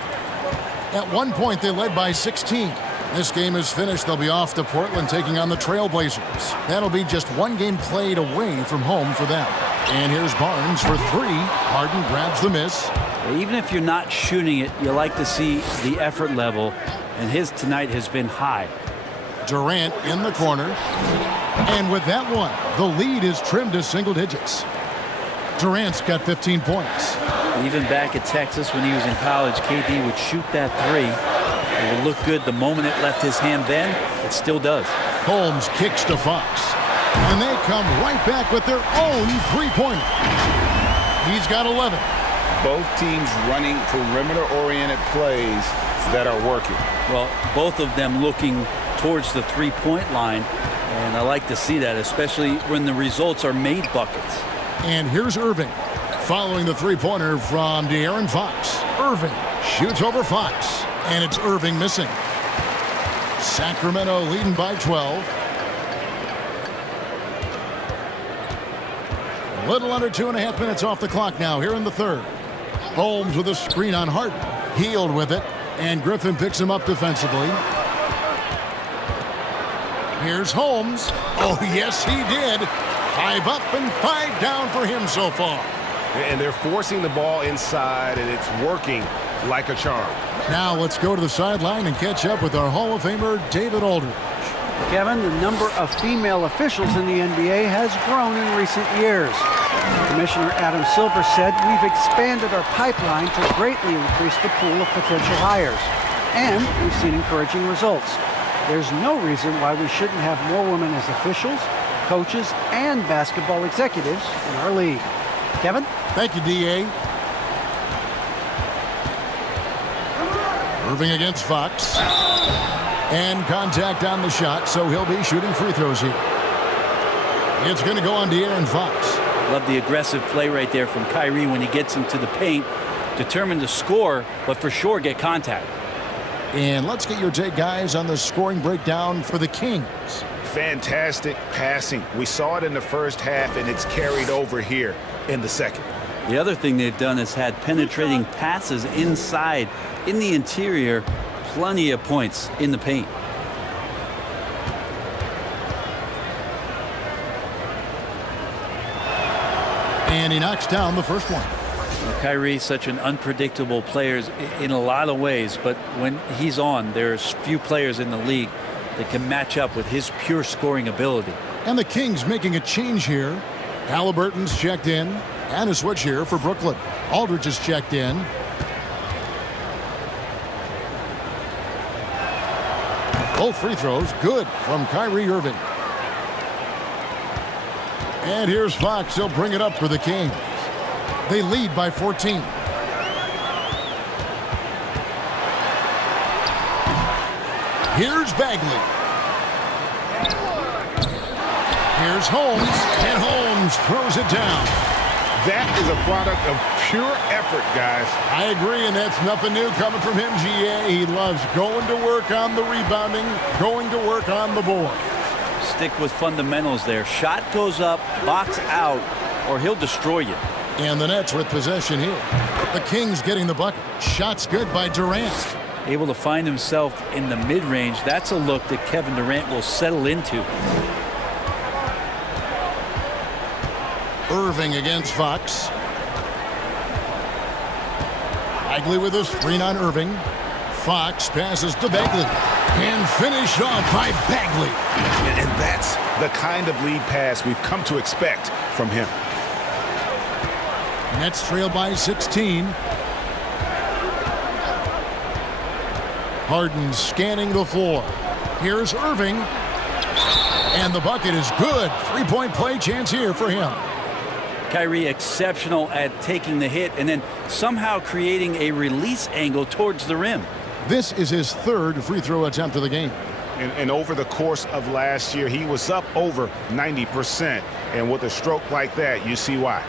At one point, they led by 16. This game is finished. They'll be off to Portland taking on the Trailblazers. That'll be just one game played away from home for them. And here's Barnes for 3. Harden grabs the miss. Even if you're not shooting it, you like to see the effort level, and his tonight has been high. Durant in the corner. And with that one, the lead is trimmed to single digits. Durant's got 15 points. Even back at Texas when he was in college, KD would shoot that 3. It would look good the moment it left his hand then. It still does. Holmes kicks to Fox. And they come right back with their own three-pointer. He's got 11. Both teams running perimeter-oriented plays that are working. Well, both of them looking towards the three-point line. And I like to see that, especially when the results are made buckets. And here's Irving following the three-pointer from De'Aaron Fox. Irving shoots over Fox. And it's Irving missing. Sacramento leading by 12. A little under 2.5 minutes off the clock now here in the third. Holmes with a screen on Harden. Healed with it. And Griffin picks him up defensively. Here's Holmes. Oh, yes, he did. 5 up and 5 down for him so far. And they're forcing the ball inside, and it's working like a charm. Now let's go to the sideline and catch up with our Hall of Famer, David Aldridge. Kevin, the number of female officials in the NBA has grown in recent years. Commissioner Adam Silver said, "We've expanded our pipeline to greatly increase the pool of potential hires. And we've seen encouraging results. There's no reason why we shouldn't have more women as officials, coaches, and basketball executives in our league." Kevin? Thank you, D.A. Irving against Fox. And contact on the shot, so he'll be shooting free throws here. It's going to go on De'Aaron Fox. Love the aggressive play right there from Kyrie when he gets into the paint. Determined to score, but for sure get contact. And let's get your take, guys, on the scoring breakdown for the Kings. Fantastic passing. We saw it in the first half, and it's carried over here in the second. The other thing they've done is had penetrating passes inside, in the interior, plenty of points in the paint. And he knocks down the first one. Well, Kyrie, such an unpredictable player in a lot of ways, but when he's on, there's few players in the league that can match up with his pure scoring ability. And the Kings making a change here. Halliburton's checked in. And a switch here for Brooklyn. Aldridge is checked in. Both free throws good from Kyrie Irving. And here's Fox. He'll bring it up for the Kings. They lead by 14. Here's Bagley. Here's Holmes, and Holmes throws it down. That is a product of pure effort, guys. I agree, and that's nothing new coming from him, GA. He loves going to work on the rebounding, going to work on the board. Stick with fundamentals there. Shot goes up, box out, or he'll destroy you. And the Nets with possession here. The Kings getting the bucket. Shot's good by Durant. Able to find himself in the mid-range. That's a look that Kevin Durant will settle into. Irving against Fox. Bagley with a screen on Irving. Fox passes to Bagley. And finished off by Bagley. And that's the kind of lead pass we've come to expect from him. Nets trail by 16. Harden scanning the floor. Here's Irving. And the bucket is good. Three-point play chance here for him. Kyrie exceptional at taking the hit and then somehow creating a release angle towards the rim. This is his third free throw attempt of the game. And over the course of last year, he was up over 90%. And with a stroke like that, you see why.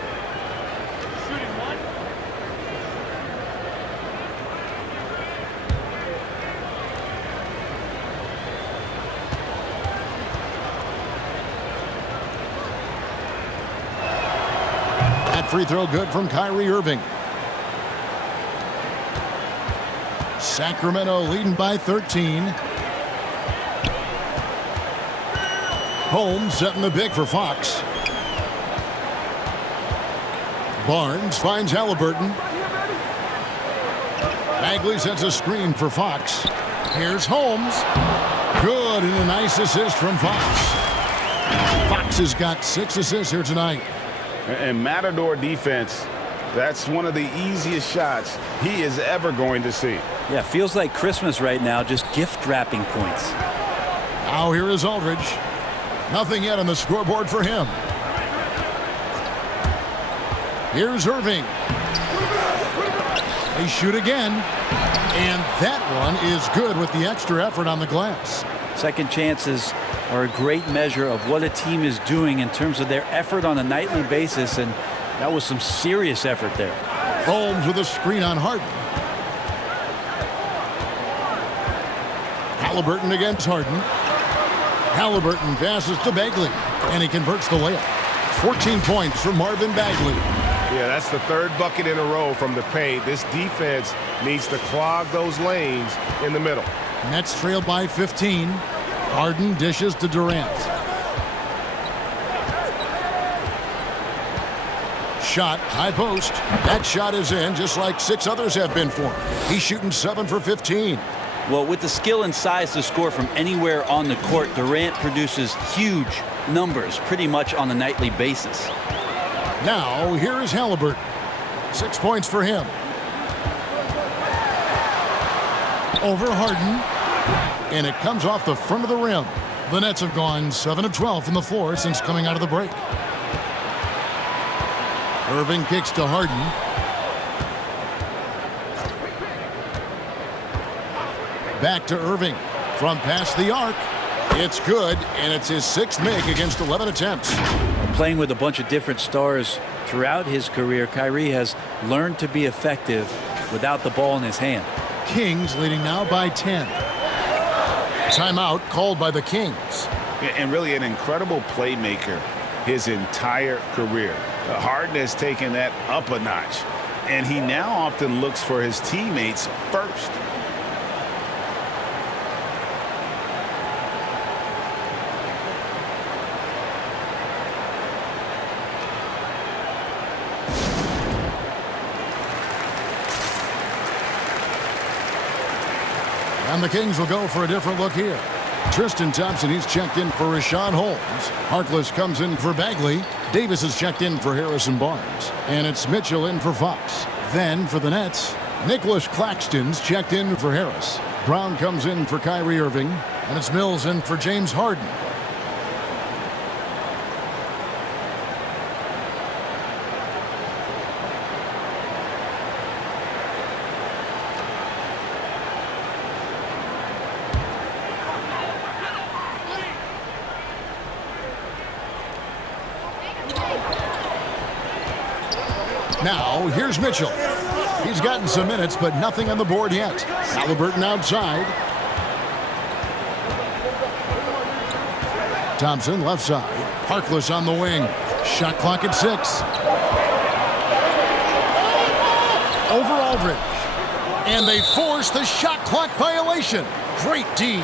Free throw good from Kyrie Irving. Sacramento leading by 13. Holmes setting the big for Fox. Barnes finds Halliburton. Bagley sets a screen for Fox. Here's Holmes. Good, and a nice assist from Fox. Fox has got 6 assists here tonight. And Matador defense, that's one of the easiest shots he is ever going to see. Yeah, feels like Christmas right now, just gift wrapping points. Now here is Aldridge. Nothing yet on the scoreboard for him. Here's Irving. They shoot again. And that one is good with the extra effort on the glass. Second chances are a great measure of what a team is doing in terms of their effort on a nightly basis, and that was some serious effort there. Holmes with a screen on Harden. Halliburton against Harden. Halliburton passes to Bagley, and he converts the layup. 14 points from Marvin Bagley. Yeah, that's the third bucket in a row from the paint. This defense needs to clog those lanes in the middle. Nets trail by 15. Harden dishes to Durant. Shot, high post. That shot is in, just like 6 others have been for him. He's shooting 7 for 15. Well, with the skill and size to score from anywhere on the court, Durant produces huge numbers pretty much on a nightly basis. Now, here is Halliburton. 6 points for him. Over Harden. And it comes off the front of the rim. The Nets have gone 7 of 12 from the floor since coming out of the break. Irving kicks to Harden. Back to Irving. From past the arc. It's good, and it's his 6th make against 11 attempts. Playing with a bunch of different stars throughout his career, Kyrie has learned to be effective without the ball in his hand. Kings leading now by 10. Timeout called by the Kings. And really an incredible playmaker his entire career. Harden has taken that up a notch, and he now often looks for his teammates first. And the Kings will go for a different look here. Tristan Thompson, he's checked in for Rashawn Holmes. Harkless comes in for Bagley. Davis is checked in for Harrison Barnes. And it's Mitchell in for Fox. Then for the Nets, Nicholas Claxton's checked in for Harris. Brown comes in for Kyrie Irving. And it's Mills in for James Harden. Now, here's Mitchell. He's gotten some minutes, but nothing on the board yet. Halliburton outside. Thompson left side. Harkless on the wing. Shot clock at 6. Over Aldridge. And they force the shot clock violation. Great D.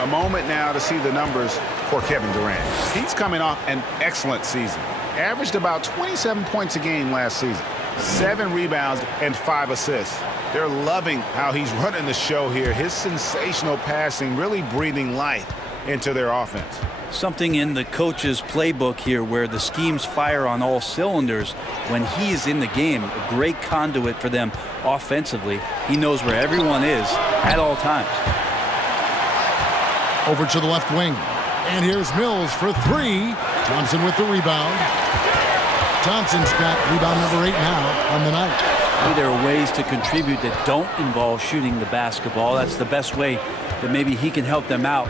A moment now to see the numbers for Kevin Durant. He's coming off an excellent season. Averaged about 27 points a game last season. 7 rebounds and 5 assists. They're loving how he's running the show here. His sensational passing really breathing life into their offense. Something in the coach's playbook here where the schemes fire on all cylinders when he's in the game. A great conduit for them offensively. He knows where everyone is at all times. Over to the left wing. And here's Mills for 3. Thompson with the rebound. Thompson's got rebound number 8 now on the night. There are ways to contribute that don't involve shooting the basketball. That's the best way that maybe he can help them out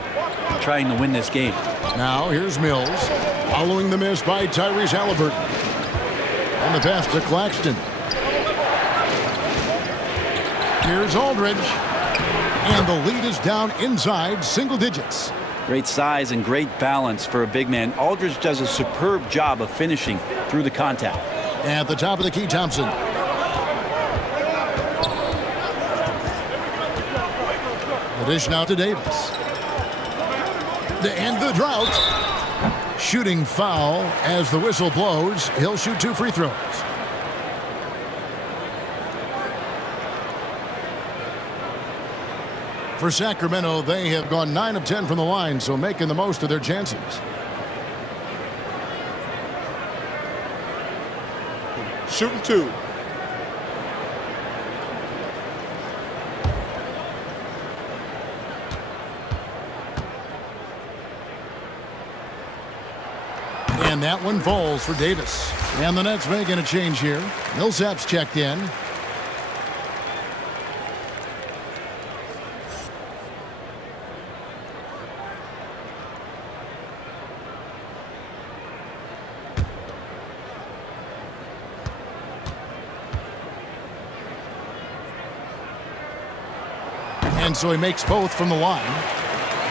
trying to win this game. Now here's Mills, following the miss by Tyrese Halliburton. And the pass to Claxton. Here's Aldridge. And the lead is down inside single digits. Great size and great balance for a big man. Aldridge does a superb job of finishing through the contact. At the top of the key, Thompson. The dish now to Davis. To end the drought. Shooting foul as the whistle blows. He'll shoot 2 free throws. For Sacramento, they have gone 9 of 10 from the line, so making the most of their chances. Shooting 2. And that one falls for Davis. And the Nets making a change here. Millsap's checked in. And so he makes both from the line.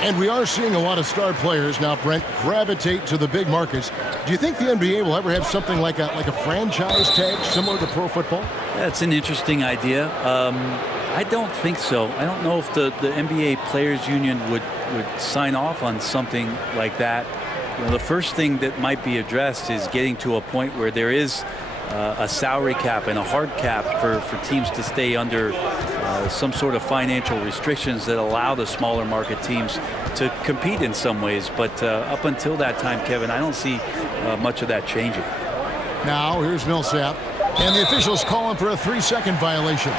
And we are seeing a lot of star players now, Brent, gravitate to the big markets. Do you think the NBA will ever have something like a franchise tag similar to pro football? That's an interesting idea. I don't think so. I don't know if the NBA Players Union would sign off on something like that. You know, the first thing that might be addressed is getting to a point where there is a salary cap and a hard cap for teams to stay under some sort of financial restrictions that allow the smaller market teams to compete in some ways. But up until that time, Kevin, I don't see much of that changing. Now here's Millsap, and the officials calling for a 3-second violation.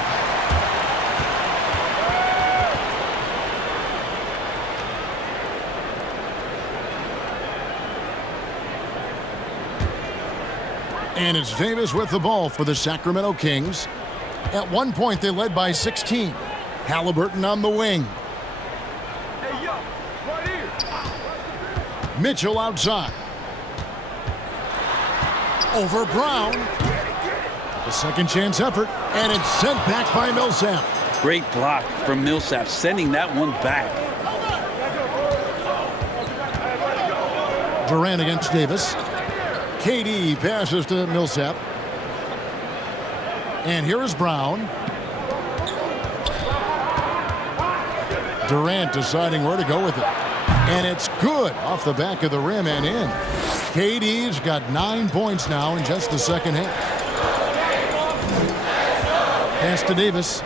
And it's Davis with the ball for the Sacramento Kings. At one point, they led by 16. Halliburton on the wing. Hey, yo, right here. Mitchell outside. Over Brown. The second chance effort, and it's sent back by Millsap. Great block from Millsap, sending that one back. Durant against Davis. KD passes to Millsap. And here is Brown. Durant deciding where to go with it. And it's good off the back of the rim and in. KD's got 9 points now in just the second half. Pass to Davis.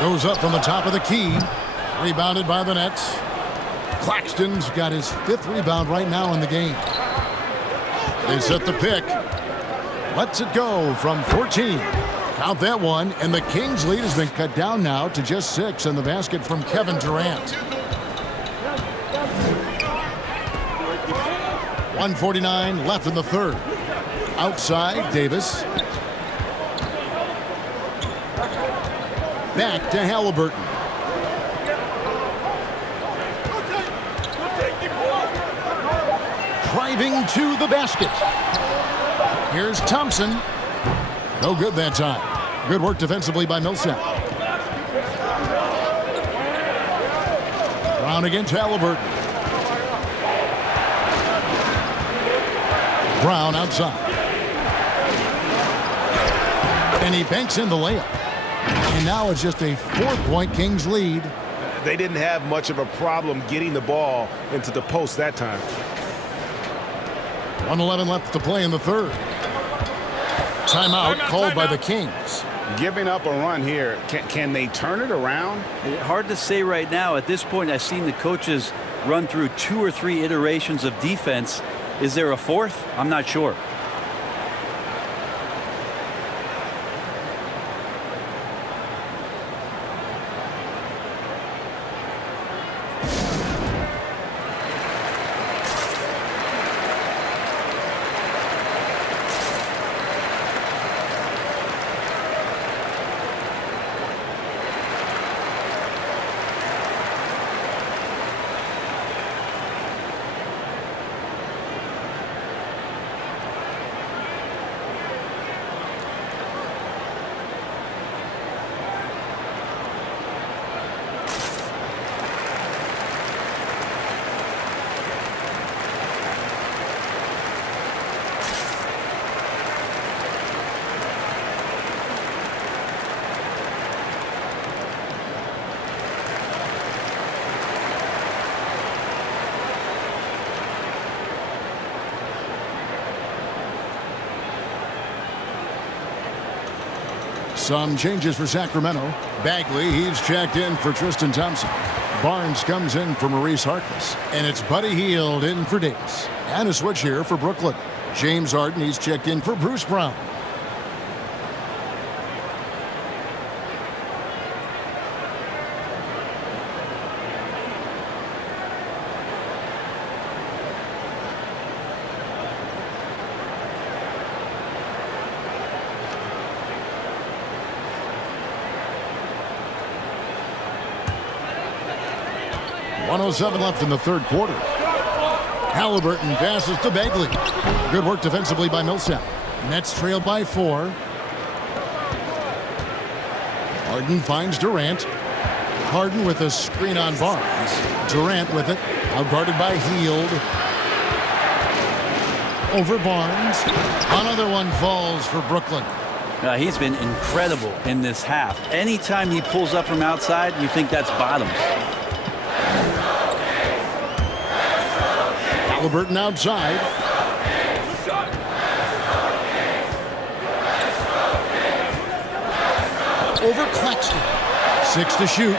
Goes up from the top of the key. Rebounded by the Nets. Claxton's got his 5th rebound right now in the game. They set the pick. Lets it go from 14. Count that one. And the Kings' lead has been cut down now to just 6 in the basket from Kevin Durant. 1:49 left in the third. Outside, Davis. Back to Halliburton. Driving to the basket. Here's Thompson. No good that time. Good work defensively by Millsap. Brown against Halliburton. Brown outside. And he banks in the layup. And now it's just a 4-point Kings lead. They didn't have much of a problem getting the ball into the post that time. 1:11 left to play in the third. Timeout called by the Kings. Giving up a run here. Can they turn it around? Hard to say right now. At this point, I've seen the coaches run through 2 or 3 iterations of defense. Is there a fourth? I'm not sure. Some changes for Sacramento. Bagley, he's checked in for Tristan Thompson. Barnes comes in for Maurice Harkless. And it's Buddy Hield in for Davis. And a switch here for Brooklyn. James Harden, he's checked in for Bruce Brown. .107 left in the third quarter. Halliburton passes to Bagley. Good work defensively by Millsap. Nets trail by 4. Harden finds Durant. Harden with a screen on Barnes. Durant with it. Outguarded by Hield. Over Barnes. Another one falls for Brooklyn. He's been incredible in this half. Anytime he pulls up from outside, you think that's bottoms. Halliburton outside. Over Claxton. 6 to shoot.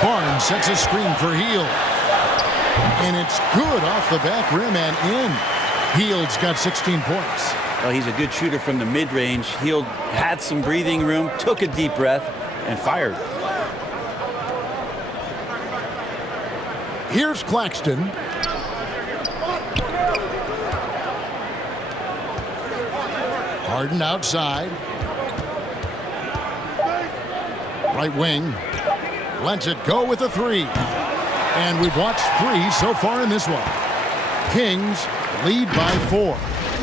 Barnes sets a screen for Hield. And it's good off the back rim and in. Hield's got 16 points. Well, he's a good shooter from the mid-range. Hield had some breathing room, took a deep breath, and fired. Here's Claxton. Harden outside. Right wing. Lets it go with a 3. And we've watched 3 so far in this one. Kings lead by 4.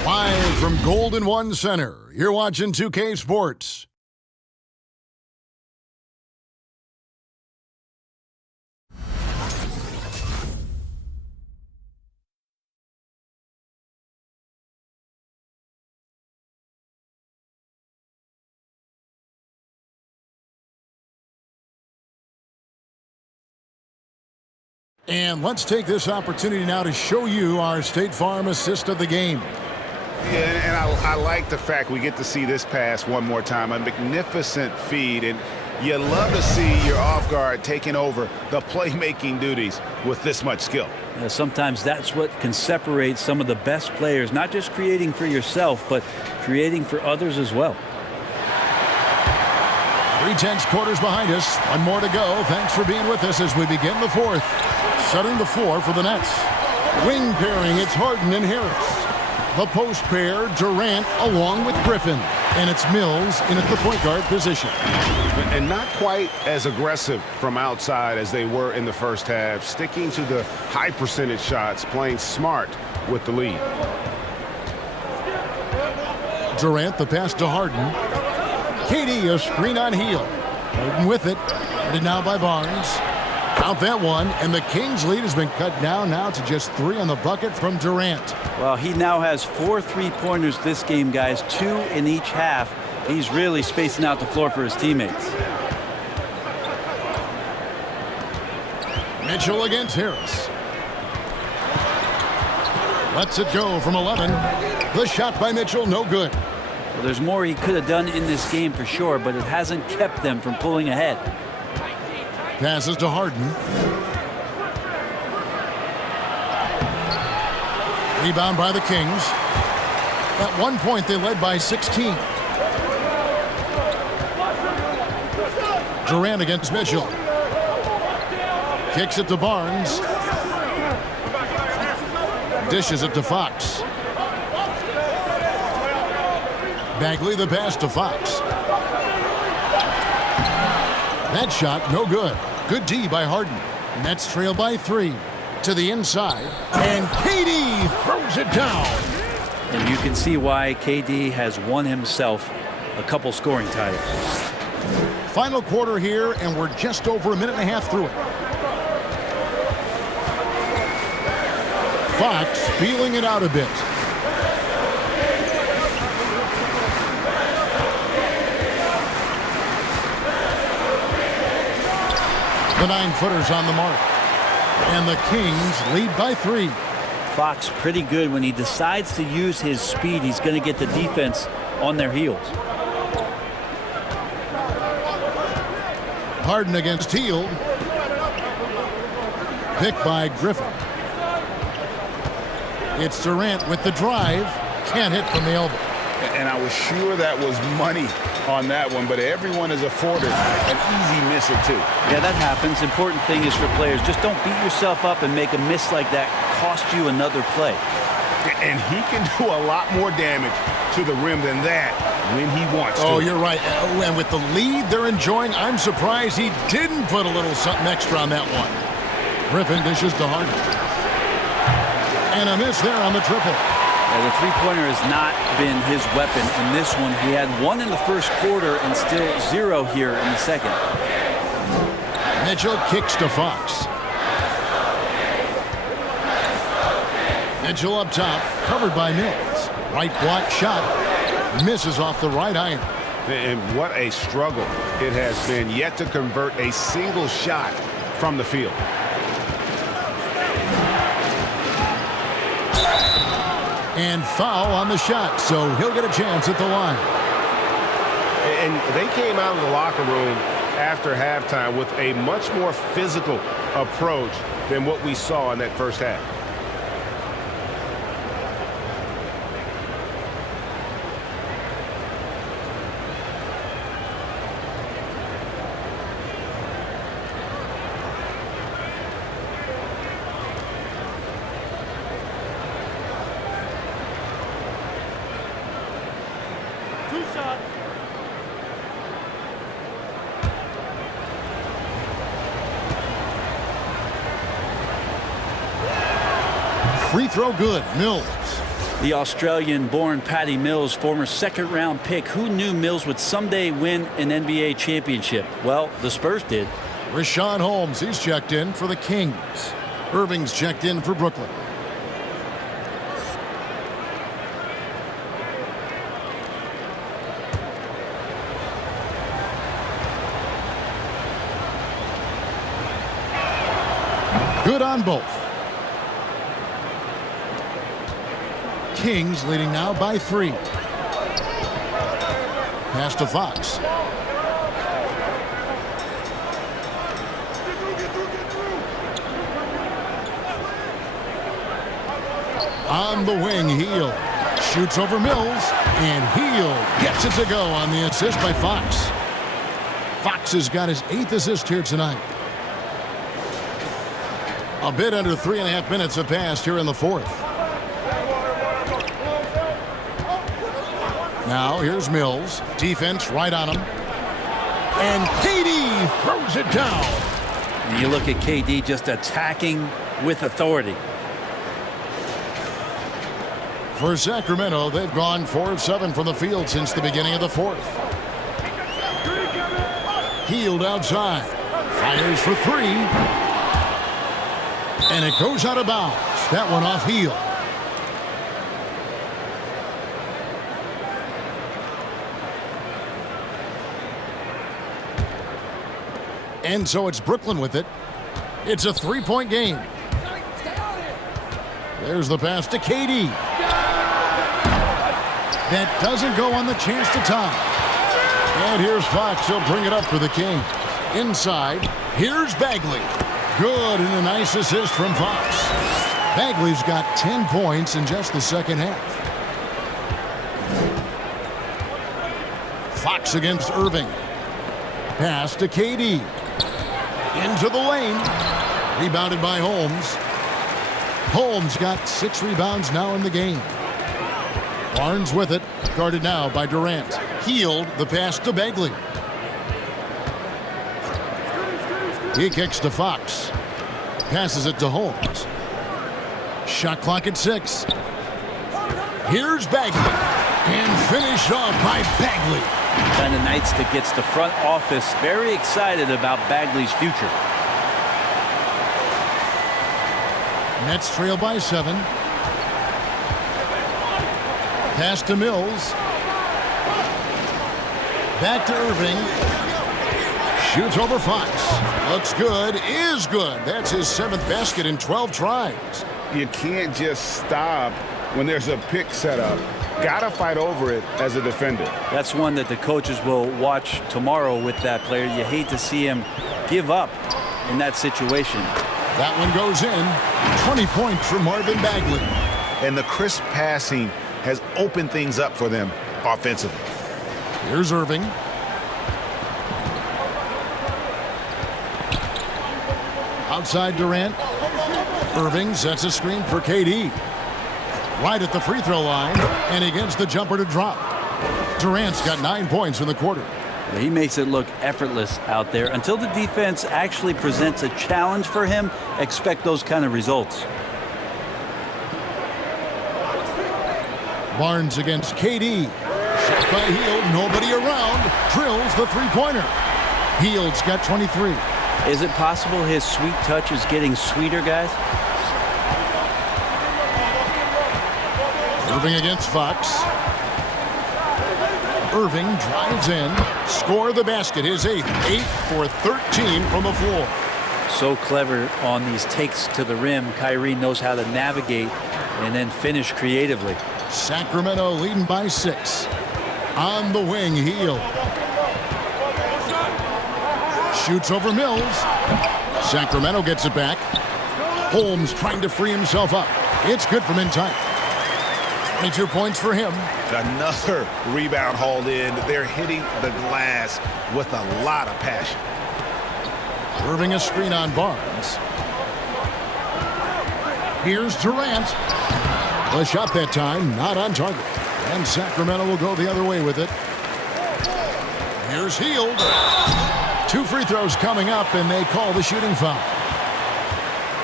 Live from Golden One Center. You're watching 2K Sports. And let's take this opportunity now to show you our State Farm assist of the game. Yeah, and I like the fact we get to see this pass one more time. A magnificent feed, and you love to see your off guard taking over the playmaking duties with this much skill. Sometimes that's what can separate some of the best players, not just creating for yourself, but creating for others as well. 3/10 quarters behind us. One more to go. Thanks for being with us as we begin the fourth. Setting the floor for the Nets. Wing pairing, it's Harden and Harris. The post pair, Durant along with Griffin. And it's Mills in at the point guard position. And not quite as aggressive from outside as they were in the first half, sticking to the high percentage shots, playing smart with the lead. Durant, the pass to Harden. KD, a screen on Heel. Harden with it. Guarded now by Barnes. Count that one, and the Kings' lead has been cut down now to just 3 on the bucket from Durant. Well, he now has 4 3-pointers this game, guys, 2 in each half. He's really spacing out the floor for his teammates. Mitchell against Harris. Lets it go from 11. The shot by Mitchell, no good. Well, there's more he could have done in this game for sure, but it hasn't kept them from pulling ahead. Passes to Harden. Rebound by the Kings. At one point, they led by 16. Durant against Mitchell. Kicks it to Barnes. Dishes it to Fox. Bagley the pass to Fox. That shot, no good. Good D by Harden. Nets trail by 3. To the inside. And KD throws it down. And you can see why KD has won himself a couple scoring titles. Final quarter here, and we're just over a minute and a half through it. Fox feeling it out a bit. The 9-footer's on the mark. And the Kings lead by 3. Fox pretty good when he decides to use his speed. He's going to get the defense on their heels. Harden against Hield. Picked by Griffin. It's Durant with the drive. Can't hit from the elbow. And I was sure that was money on that one, but everyone is afforded an easy miss or two. Yeah, that happens. Important thing is for players, just don't beat yourself up and make a miss like that cost you another play. And he can do a lot more damage to the rim than that when he wants to. Oh, you're right. And with the lead they're enjoying, I'm surprised he didn't put a little something extra on that one. Griffin dishes to Harden. And a miss there on the triple. The three-pointer has not been his weapon in this one. He had 1 in the first quarter and still 0 here in the second. Mitchell kicks to Fox. Mitchell up top, covered by Mills. Right block shot, misses off the right iron. And what a struggle it has been yet to convert a single shot from the field. And foul on the shot, so he'll get a chance at the line. And they came out of the locker room after halftime with a much more physical approach than what we saw in that first half. Free throw good, Mills. The Australian-born Patty Mills, former second-round pick. Who knew Mills would someday win an NBA championship? Well, the Spurs did. Rashawn Holmes, he's checked in for the Kings. Irving's checked in for Brooklyn. Good on both. Kings leading now by 3. Pass to Fox. On the wing, Heel shoots over Mills, and Heel gets it to go on the assist by Fox. Fox has got his 8th assist here tonight. A bit under 3.5 minutes have passed here in the fourth. Now here's Mills. Defense right on him. And KD throws it down. And you look at KD just attacking with authority. For Sacramento, they've gone 4 of 7 from the field since the beginning of the fourth. Hield outside. Fires for 3. And it goes out of bounds. That one off Hield. And so it's Brooklyn with it. It's a 3-point game. There's the pass to KD. That doesn't go on the chance to tie. And here's Fox. He'll bring it up for the Kings. Inside, here's Bagley. Good, and a nice assist from Fox. Bagley's got 10 points in just the second half. Fox against Irving. Pass to KD. Into the lane. Rebounded by Holmes. Holmes got 6 rebounds now in the game. Barnes with it. Guarded now by Durant. Hield the pass to Bagley. He kicks to Fox. Passes it to Holmes. Shot clock at 6. Here's Bagley. And finished off by Bagley. Kind of nights that gets the front office very excited about Bagley's future. Nets trail by 7. Pass to Mills. Back to Irving. Shoots over Fox. Looks good. Is good. That's his 7th basket in 12 tries. You can't just stop when there's a pick set up. Gotta fight over it as a defender. That's one that the coaches will watch tomorrow with that player. You hate to see him give up in that situation. That one goes in. 20 points for Marvin Bagley. And the crisp passing has opened things up for them offensively. Here's Irving. Outside Durant. Irving sets a screen for KD. Right at the free throw line, and he gets the jumper to drop. Durant's got 9 points in the quarter. He makes it look effortless out there. Until the defense actually presents a challenge for him, expect those kind of results. Barnes against KD. Shot by Hield, nobody around. Drills the three-pointer. Hield's got 23. Is it possible his sweet touch is getting sweeter, guys? Irving against Fox. Irving drives in. Score the basket. His 8th. 8 for 13 from the floor. So clever on these takes to the rim. Kyrie knows how to navigate and then finish creatively. Sacramento leading by 6. On the wing, Hield. Shoots over Mills. Sacramento gets it back. Holmes trying to free himself up. It's good from in tight. 22 points for him. Another rebound hauled in. They're hitting the glass with a lot of passion. Irving a screen on Barnes. Here's Durant. The shot that time, not on target. And Sacramento will go the other way with it. Here's Hield. 2 free throws coming up, and they call the shooting foul.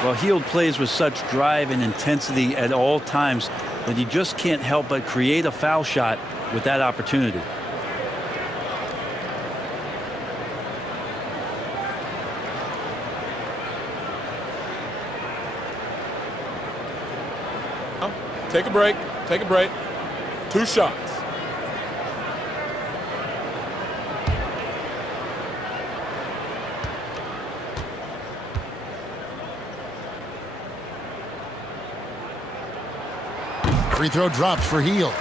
Well, Hield plays with such drive and intensity at all times that he just can't help but create a foul shot with that opportunity. Take a break. Take a break. 2 shots. Free throw drops for Hield.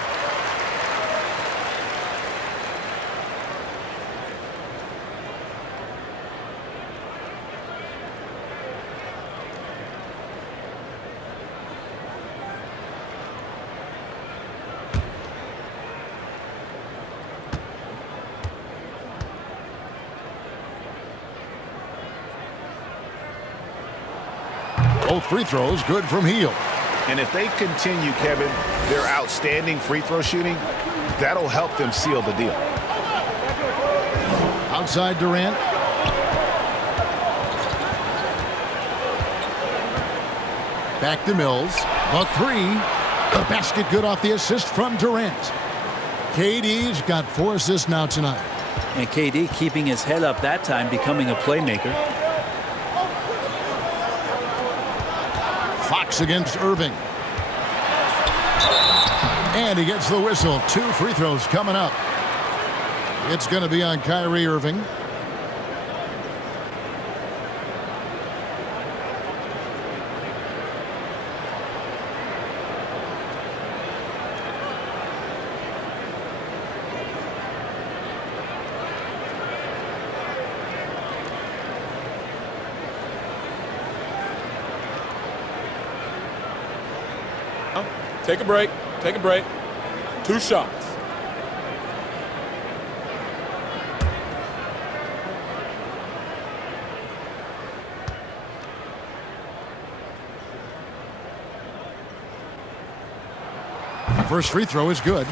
Both free throws good from Hield. And if they continue, Kevin, their outstanding free throw shooting, that'll help them seal the deal. Outside Durant. Back to Mills. The three. The basket good off the assist from Durant. KD's got 4 assists now tonight. And KD keeping his head up that time, becoming a playmaker. Fox against Irving. And he gets the whistle. 2 free throws coming up. It's going to be on Kyrie Irving. Take a break. Take a break. 2 shots. First free throw is good.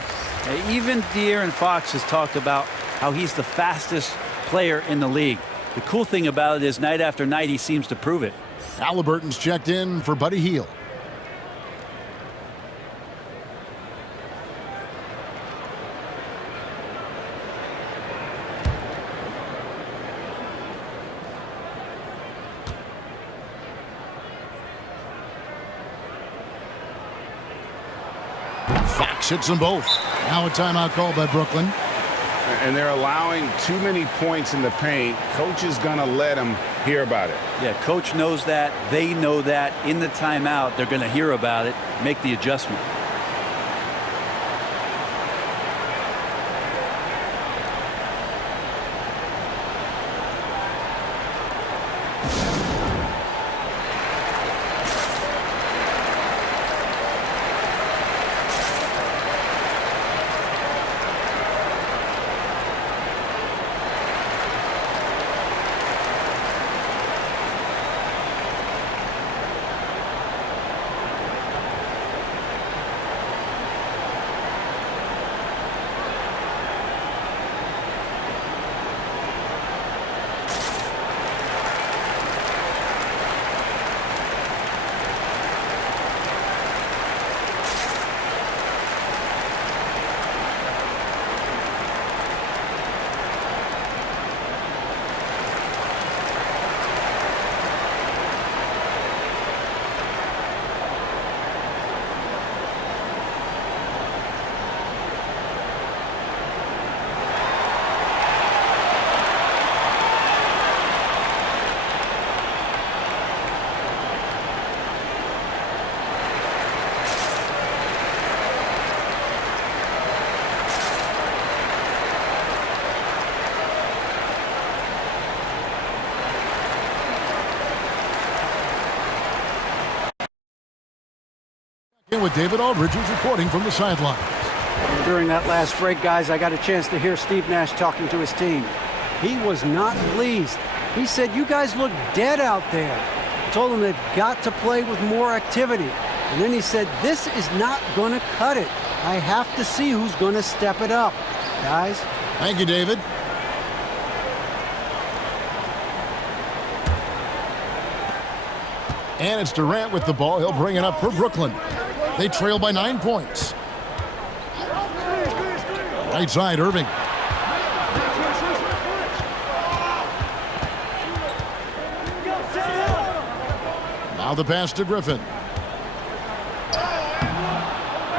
Even De'Aaron Fox has talked about how he's the fastest player in the league. The cool thing about it is night after night he seems to prove it. Halliburton's checked in for Buddy Hield. Fox hits them both. Now a timeout call by Brooklyn. And they're allowing too many points in the paint. Coach is going to let them hear about it. Yeah, coach knows that. They know that. In the timeout, they're going to hear about it, make the adjustment. With David Aldridge, who's reporting from the sidelines. During that last break, guys, I got a chance to hear Steve Nash talking to his team. He was not pleased. He said, "You guys look dead out there." I told him they've got to play with more activity. And then he said, "This is not going to cut it. I have to see who's going to step it up." Guys. Thank you, David. And it's Durant with the ball. He'll bring it up for Brooklyn. They trail by 9 points. Right side, Irving. Now the pass to Griffin.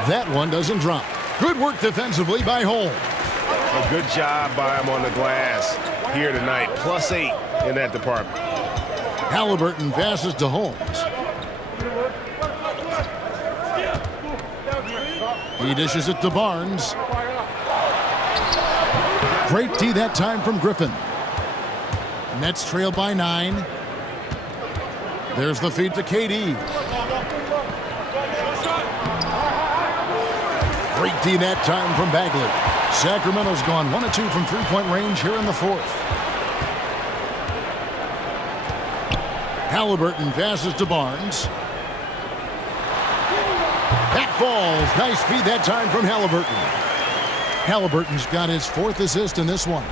That one doesn't drop. Good work defensively by Holmes. A good job by him on the glass here tonight. +8 in that department. Halliburton passes to Holmes. He dishes it to Barnes. Great D that time from Griffin. Nets trail by 9. There's the feed to KD. Great D that time from Bagley. Sacramento's gone 1 of 2 from three-point range here in the fourth. Halliburton passes to Barnes. That falls. Nice feed that time from Halliburton. Halliburton's got his 4th assist in this one.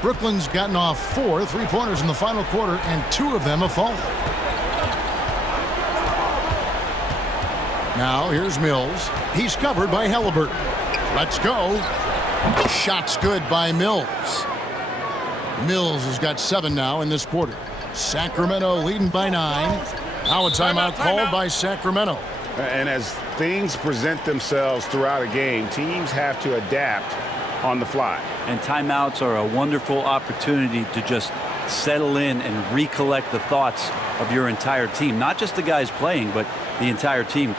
Brooklyn's gotten off 4 3-pointers in the final quarter, and 2 of them have fallen. Now here's Mills. He's covered by Halliburton. Let's go. Shot's good by Mills. Mills has got 7 now in this quarter. Sacramento leading by 9. Now a timeout called by Sacramento. And as things present themselves throughout a game, teams have to adapt on the fly. And timeouts are a wonderful opportunity to just settle in and recollect the thoughts of your entire team. Not just the guys playing, but the entire team.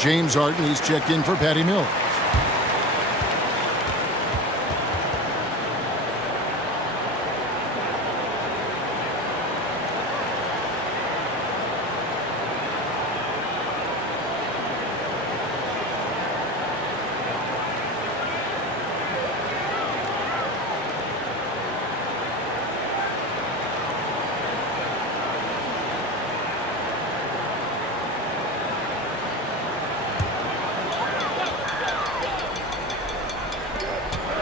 James Harden, he's checked in for Patty Mills.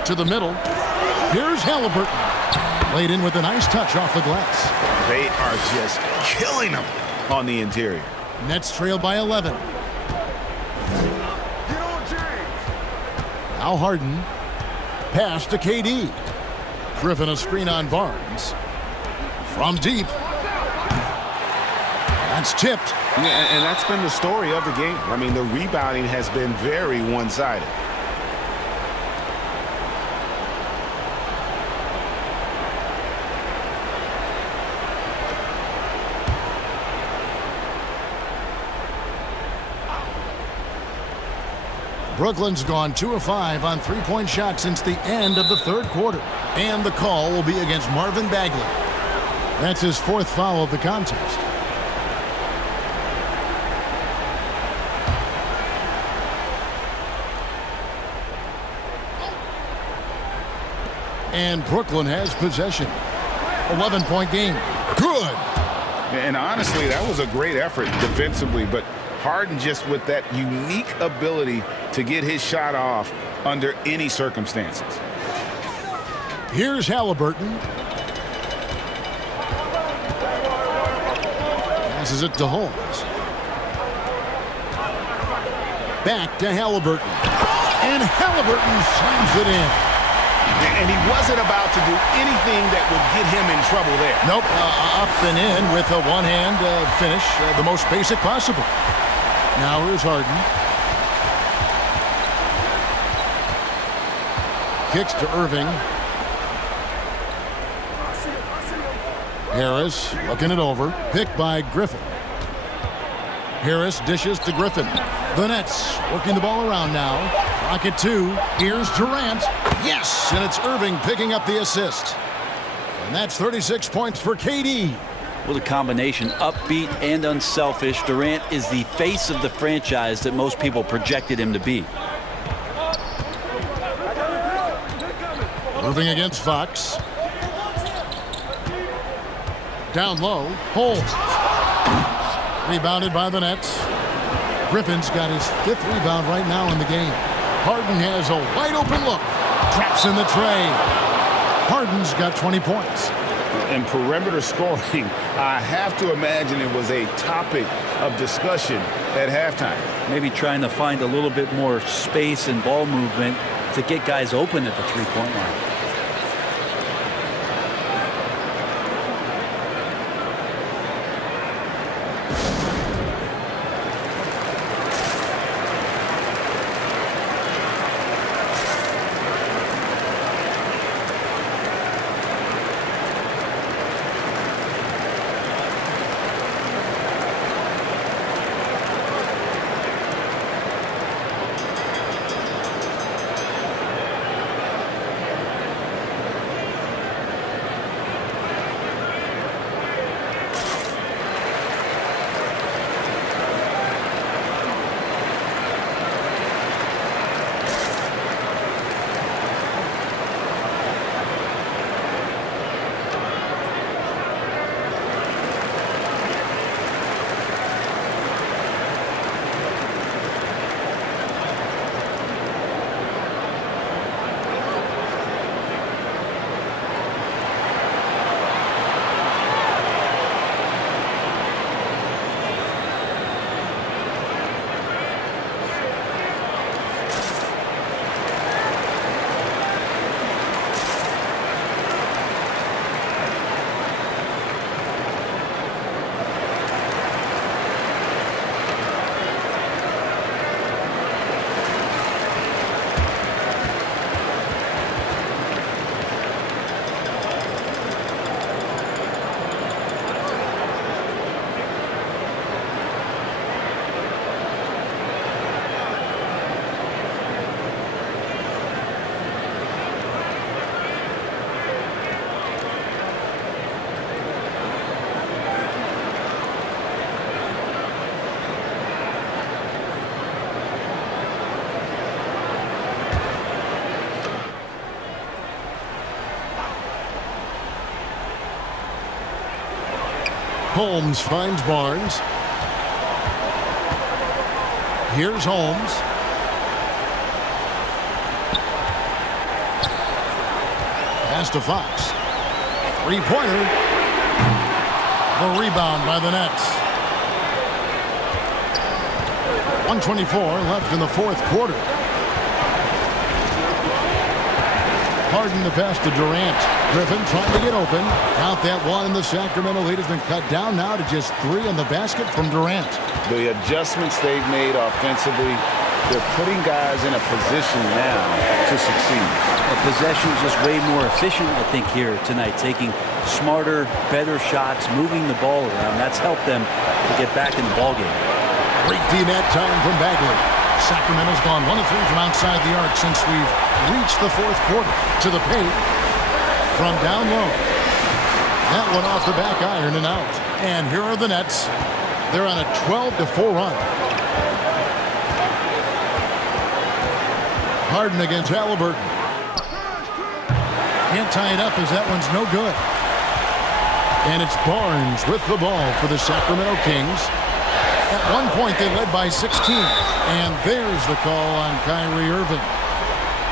To the middle. Here's Halliburton. Laid in with a nice touch off the glass. They are just killing them on the interior. Nets trail by 11. Now Harden. Pass to KD. Griffin a screen on Barnes. From deep. That's tipped. And that's been the story of the game. I mean, the rebounding has been very one-sided. Brooklyn's gone 2 of 5 on 3-point shots since the end of the 3rd quarter. And the call will be against Marvin Bagley. That's his 4th foul of the contest. And Brooklyn has possession. 11-point game. Good. And honestly, that was a great effort defensively, but Harden just with that unique ability to get his shot off under any circumstances. Here's Halliburton. Passes it to Holmes. Back to Halliburton. And Halliburton slams it in. And he wasn't about to do anything that would get him in trouble there. Nope. Up and in with a one-hand finish, the most basic possible. Now here's Harden. Kicks to Irving. Harris looking it over. Picked by Griffin. Harris dishes to Griffin. The Nets working the ball around now. Rocket 2. Here's Durant. Yes! And it's Irving picking up the assist. And that's 36 points for KD. Well, the combination, upbeat and unselfish. Durant is the face of the franchise that most people projected him to be. Irving against Fox. Down low, Holmes. Rebounded by the Nets. Griffin's got his 5th rebound right now in the game. Harden has a wide open look. Traps in the tray. Harden's got 20 points. And perimeter scoring, I have to imagine it was a topic of discussion at halftime. Maybe trying to find a little bit more space and ball movement to get guys open at the three-point line. Holmes finds Barnes. Here's Holmes. Pass to Fox. Three-pointer. The rebound by the Nets. 1:24 left in the 4th quarter. Harden the pass to Durant. Griffin trying to get open. Out that one, and the Sacramento lead has been cut down now to just 3 on the basket from Durant. The adjustments they've made offensively, they're putting guys in a position now to succeed. The possession is just way more efficient, I think, here tonight, taking smarter, better shots, moving the ball around. That's helped them to get back in the ballgame. Great D net time from Bagley. Sacramento's gone 1 of 3 from outside the arc since we've reached the 4th quarter. To the paint from down low. That one off the back iron and out. And here are the Nets. They're on a 12-4 run. Harden against Halliburton. Can't tie it up as that one's no good. And it's Barnes with the ball for the Sacramento Kings. At one point, they led by 16. And there's the call on Kyrie Irving.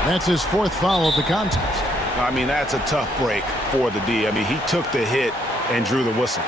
That's his 4th foul of the contest. I mean, that's a tough break for the D. I mean, he took the hit and drew the whistle.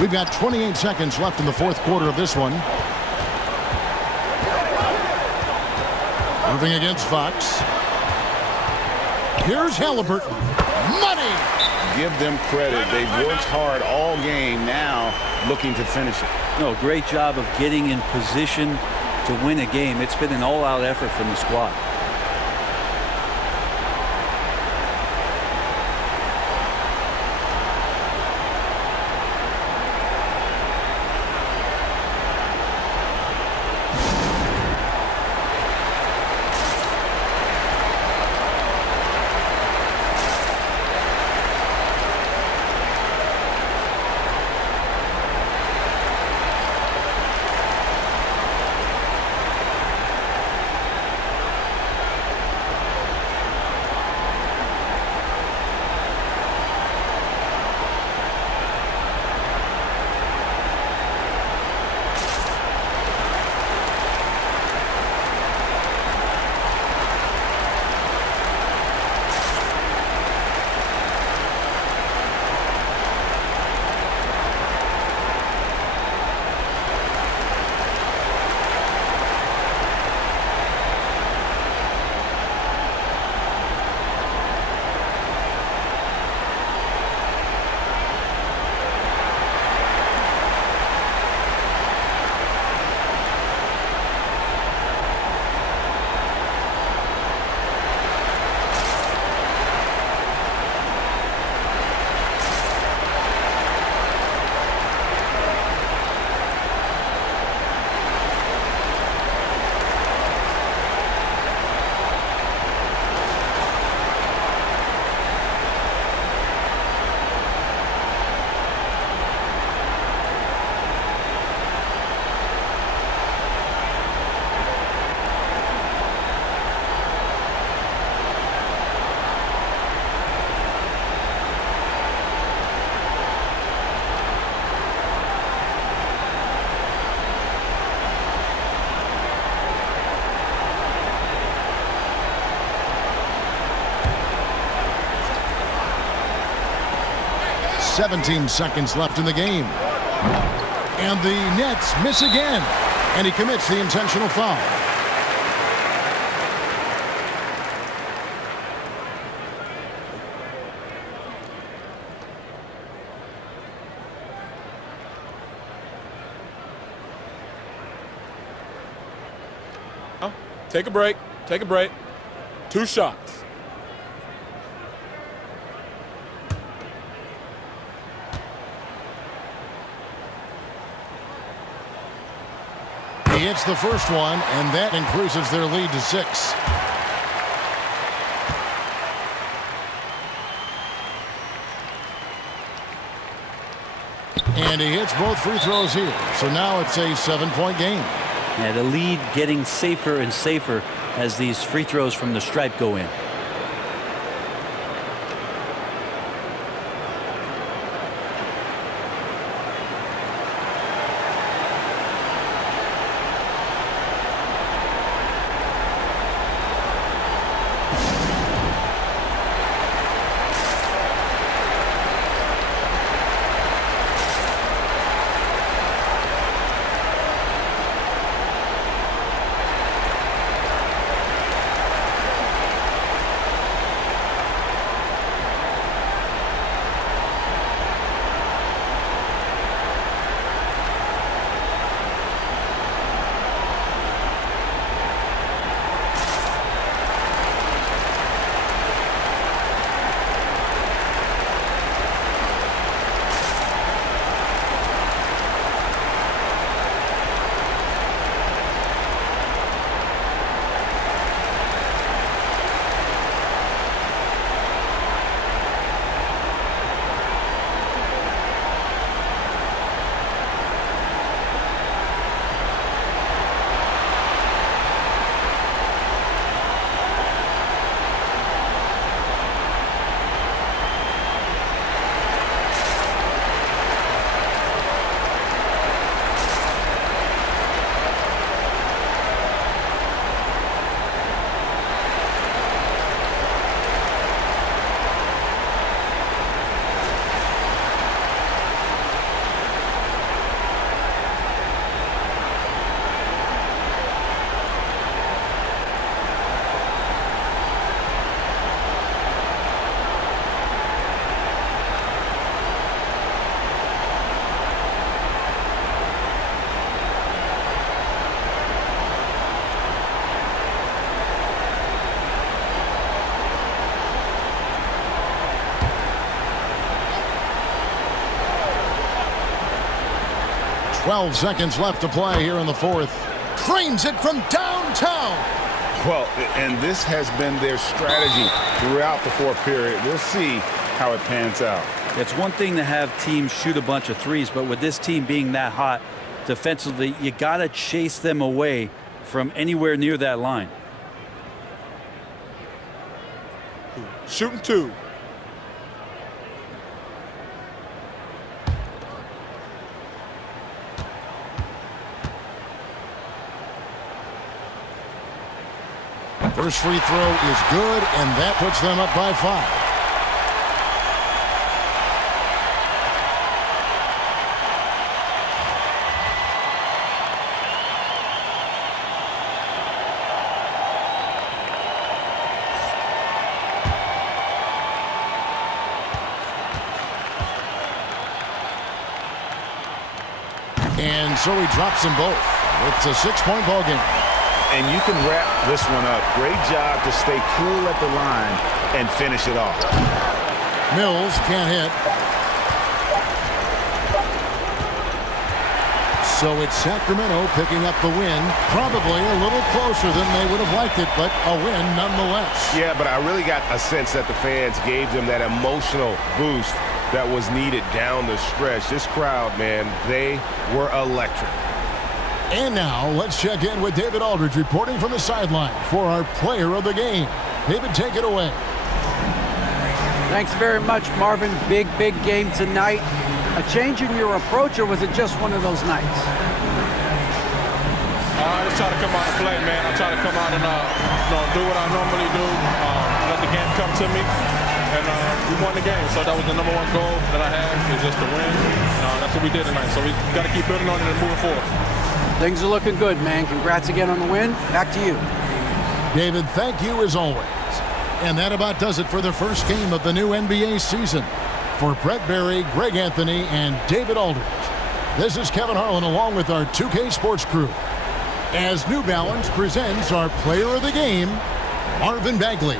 We've got 28 seconds left in the fourth quarter of this one. Irving against Fox. Here's Halliburton. Money! Give them credit. They've worked hard all game, now looking to finish it. No, great job of getting in position to win a game. It's been an all-out effort from the squad. .17 seconds left in the game. And the Nets miss again. And he commits the intentional foul. Take a break. Take a break. 2 shots. He hits the first one, and that increases their lead to 6. And he hits both free throws here. So now it's a 7-point game. Yeah, the lead getting safer and safer as these free throws from the stripe go in. 12 seconds left to play here in the fourth. Trains it from downtown. Well, and this has been their strategy throughout the fourth period. We'll see how it pans out. It's one thing to have teams shoot a bunch of threes, but with this team being that hot defensively, you got to chase them away from anywhere near that line. Shooting 2. First free throw is good, and that puts them up by 5. And so he drops them both. It's a 6-point ball game. And you can wrap this one up. Great job to stay cool at the line and finish it off. Mills can't hit. So it's Sacramento picking up the win. Probably a little closer than they would have liked it, but a win nonetheless. Yeah, but I really got a sense that the fans gave them that emotional boost that was needed down the stretch. This crowd, man, they were electric. And now let's check in with David Aldridge reporting from the sideline for our player of the game. David, take it away. Thanks very much, Marvin. Big game tonight. A change in your approach, or was it just one of those nights? I just try to come out and play, man. I try to come out and do what I normally do. Let the game come to me. And we won the game. So that was the number one goal that I had, is just to win. That's what we did tonight. So we got to keep building on it and moving forward. Things are looking good, man. Congrats again on the win. Back to you. David, thank you as always. And that about does it for the first game of the new NBA season. For Brett Berry, Greg Anthony, and David Aldridge, this is Kevin Harlan along with our 2K Sports crew, as New Balance presents our player of the game, Marvin Bagley.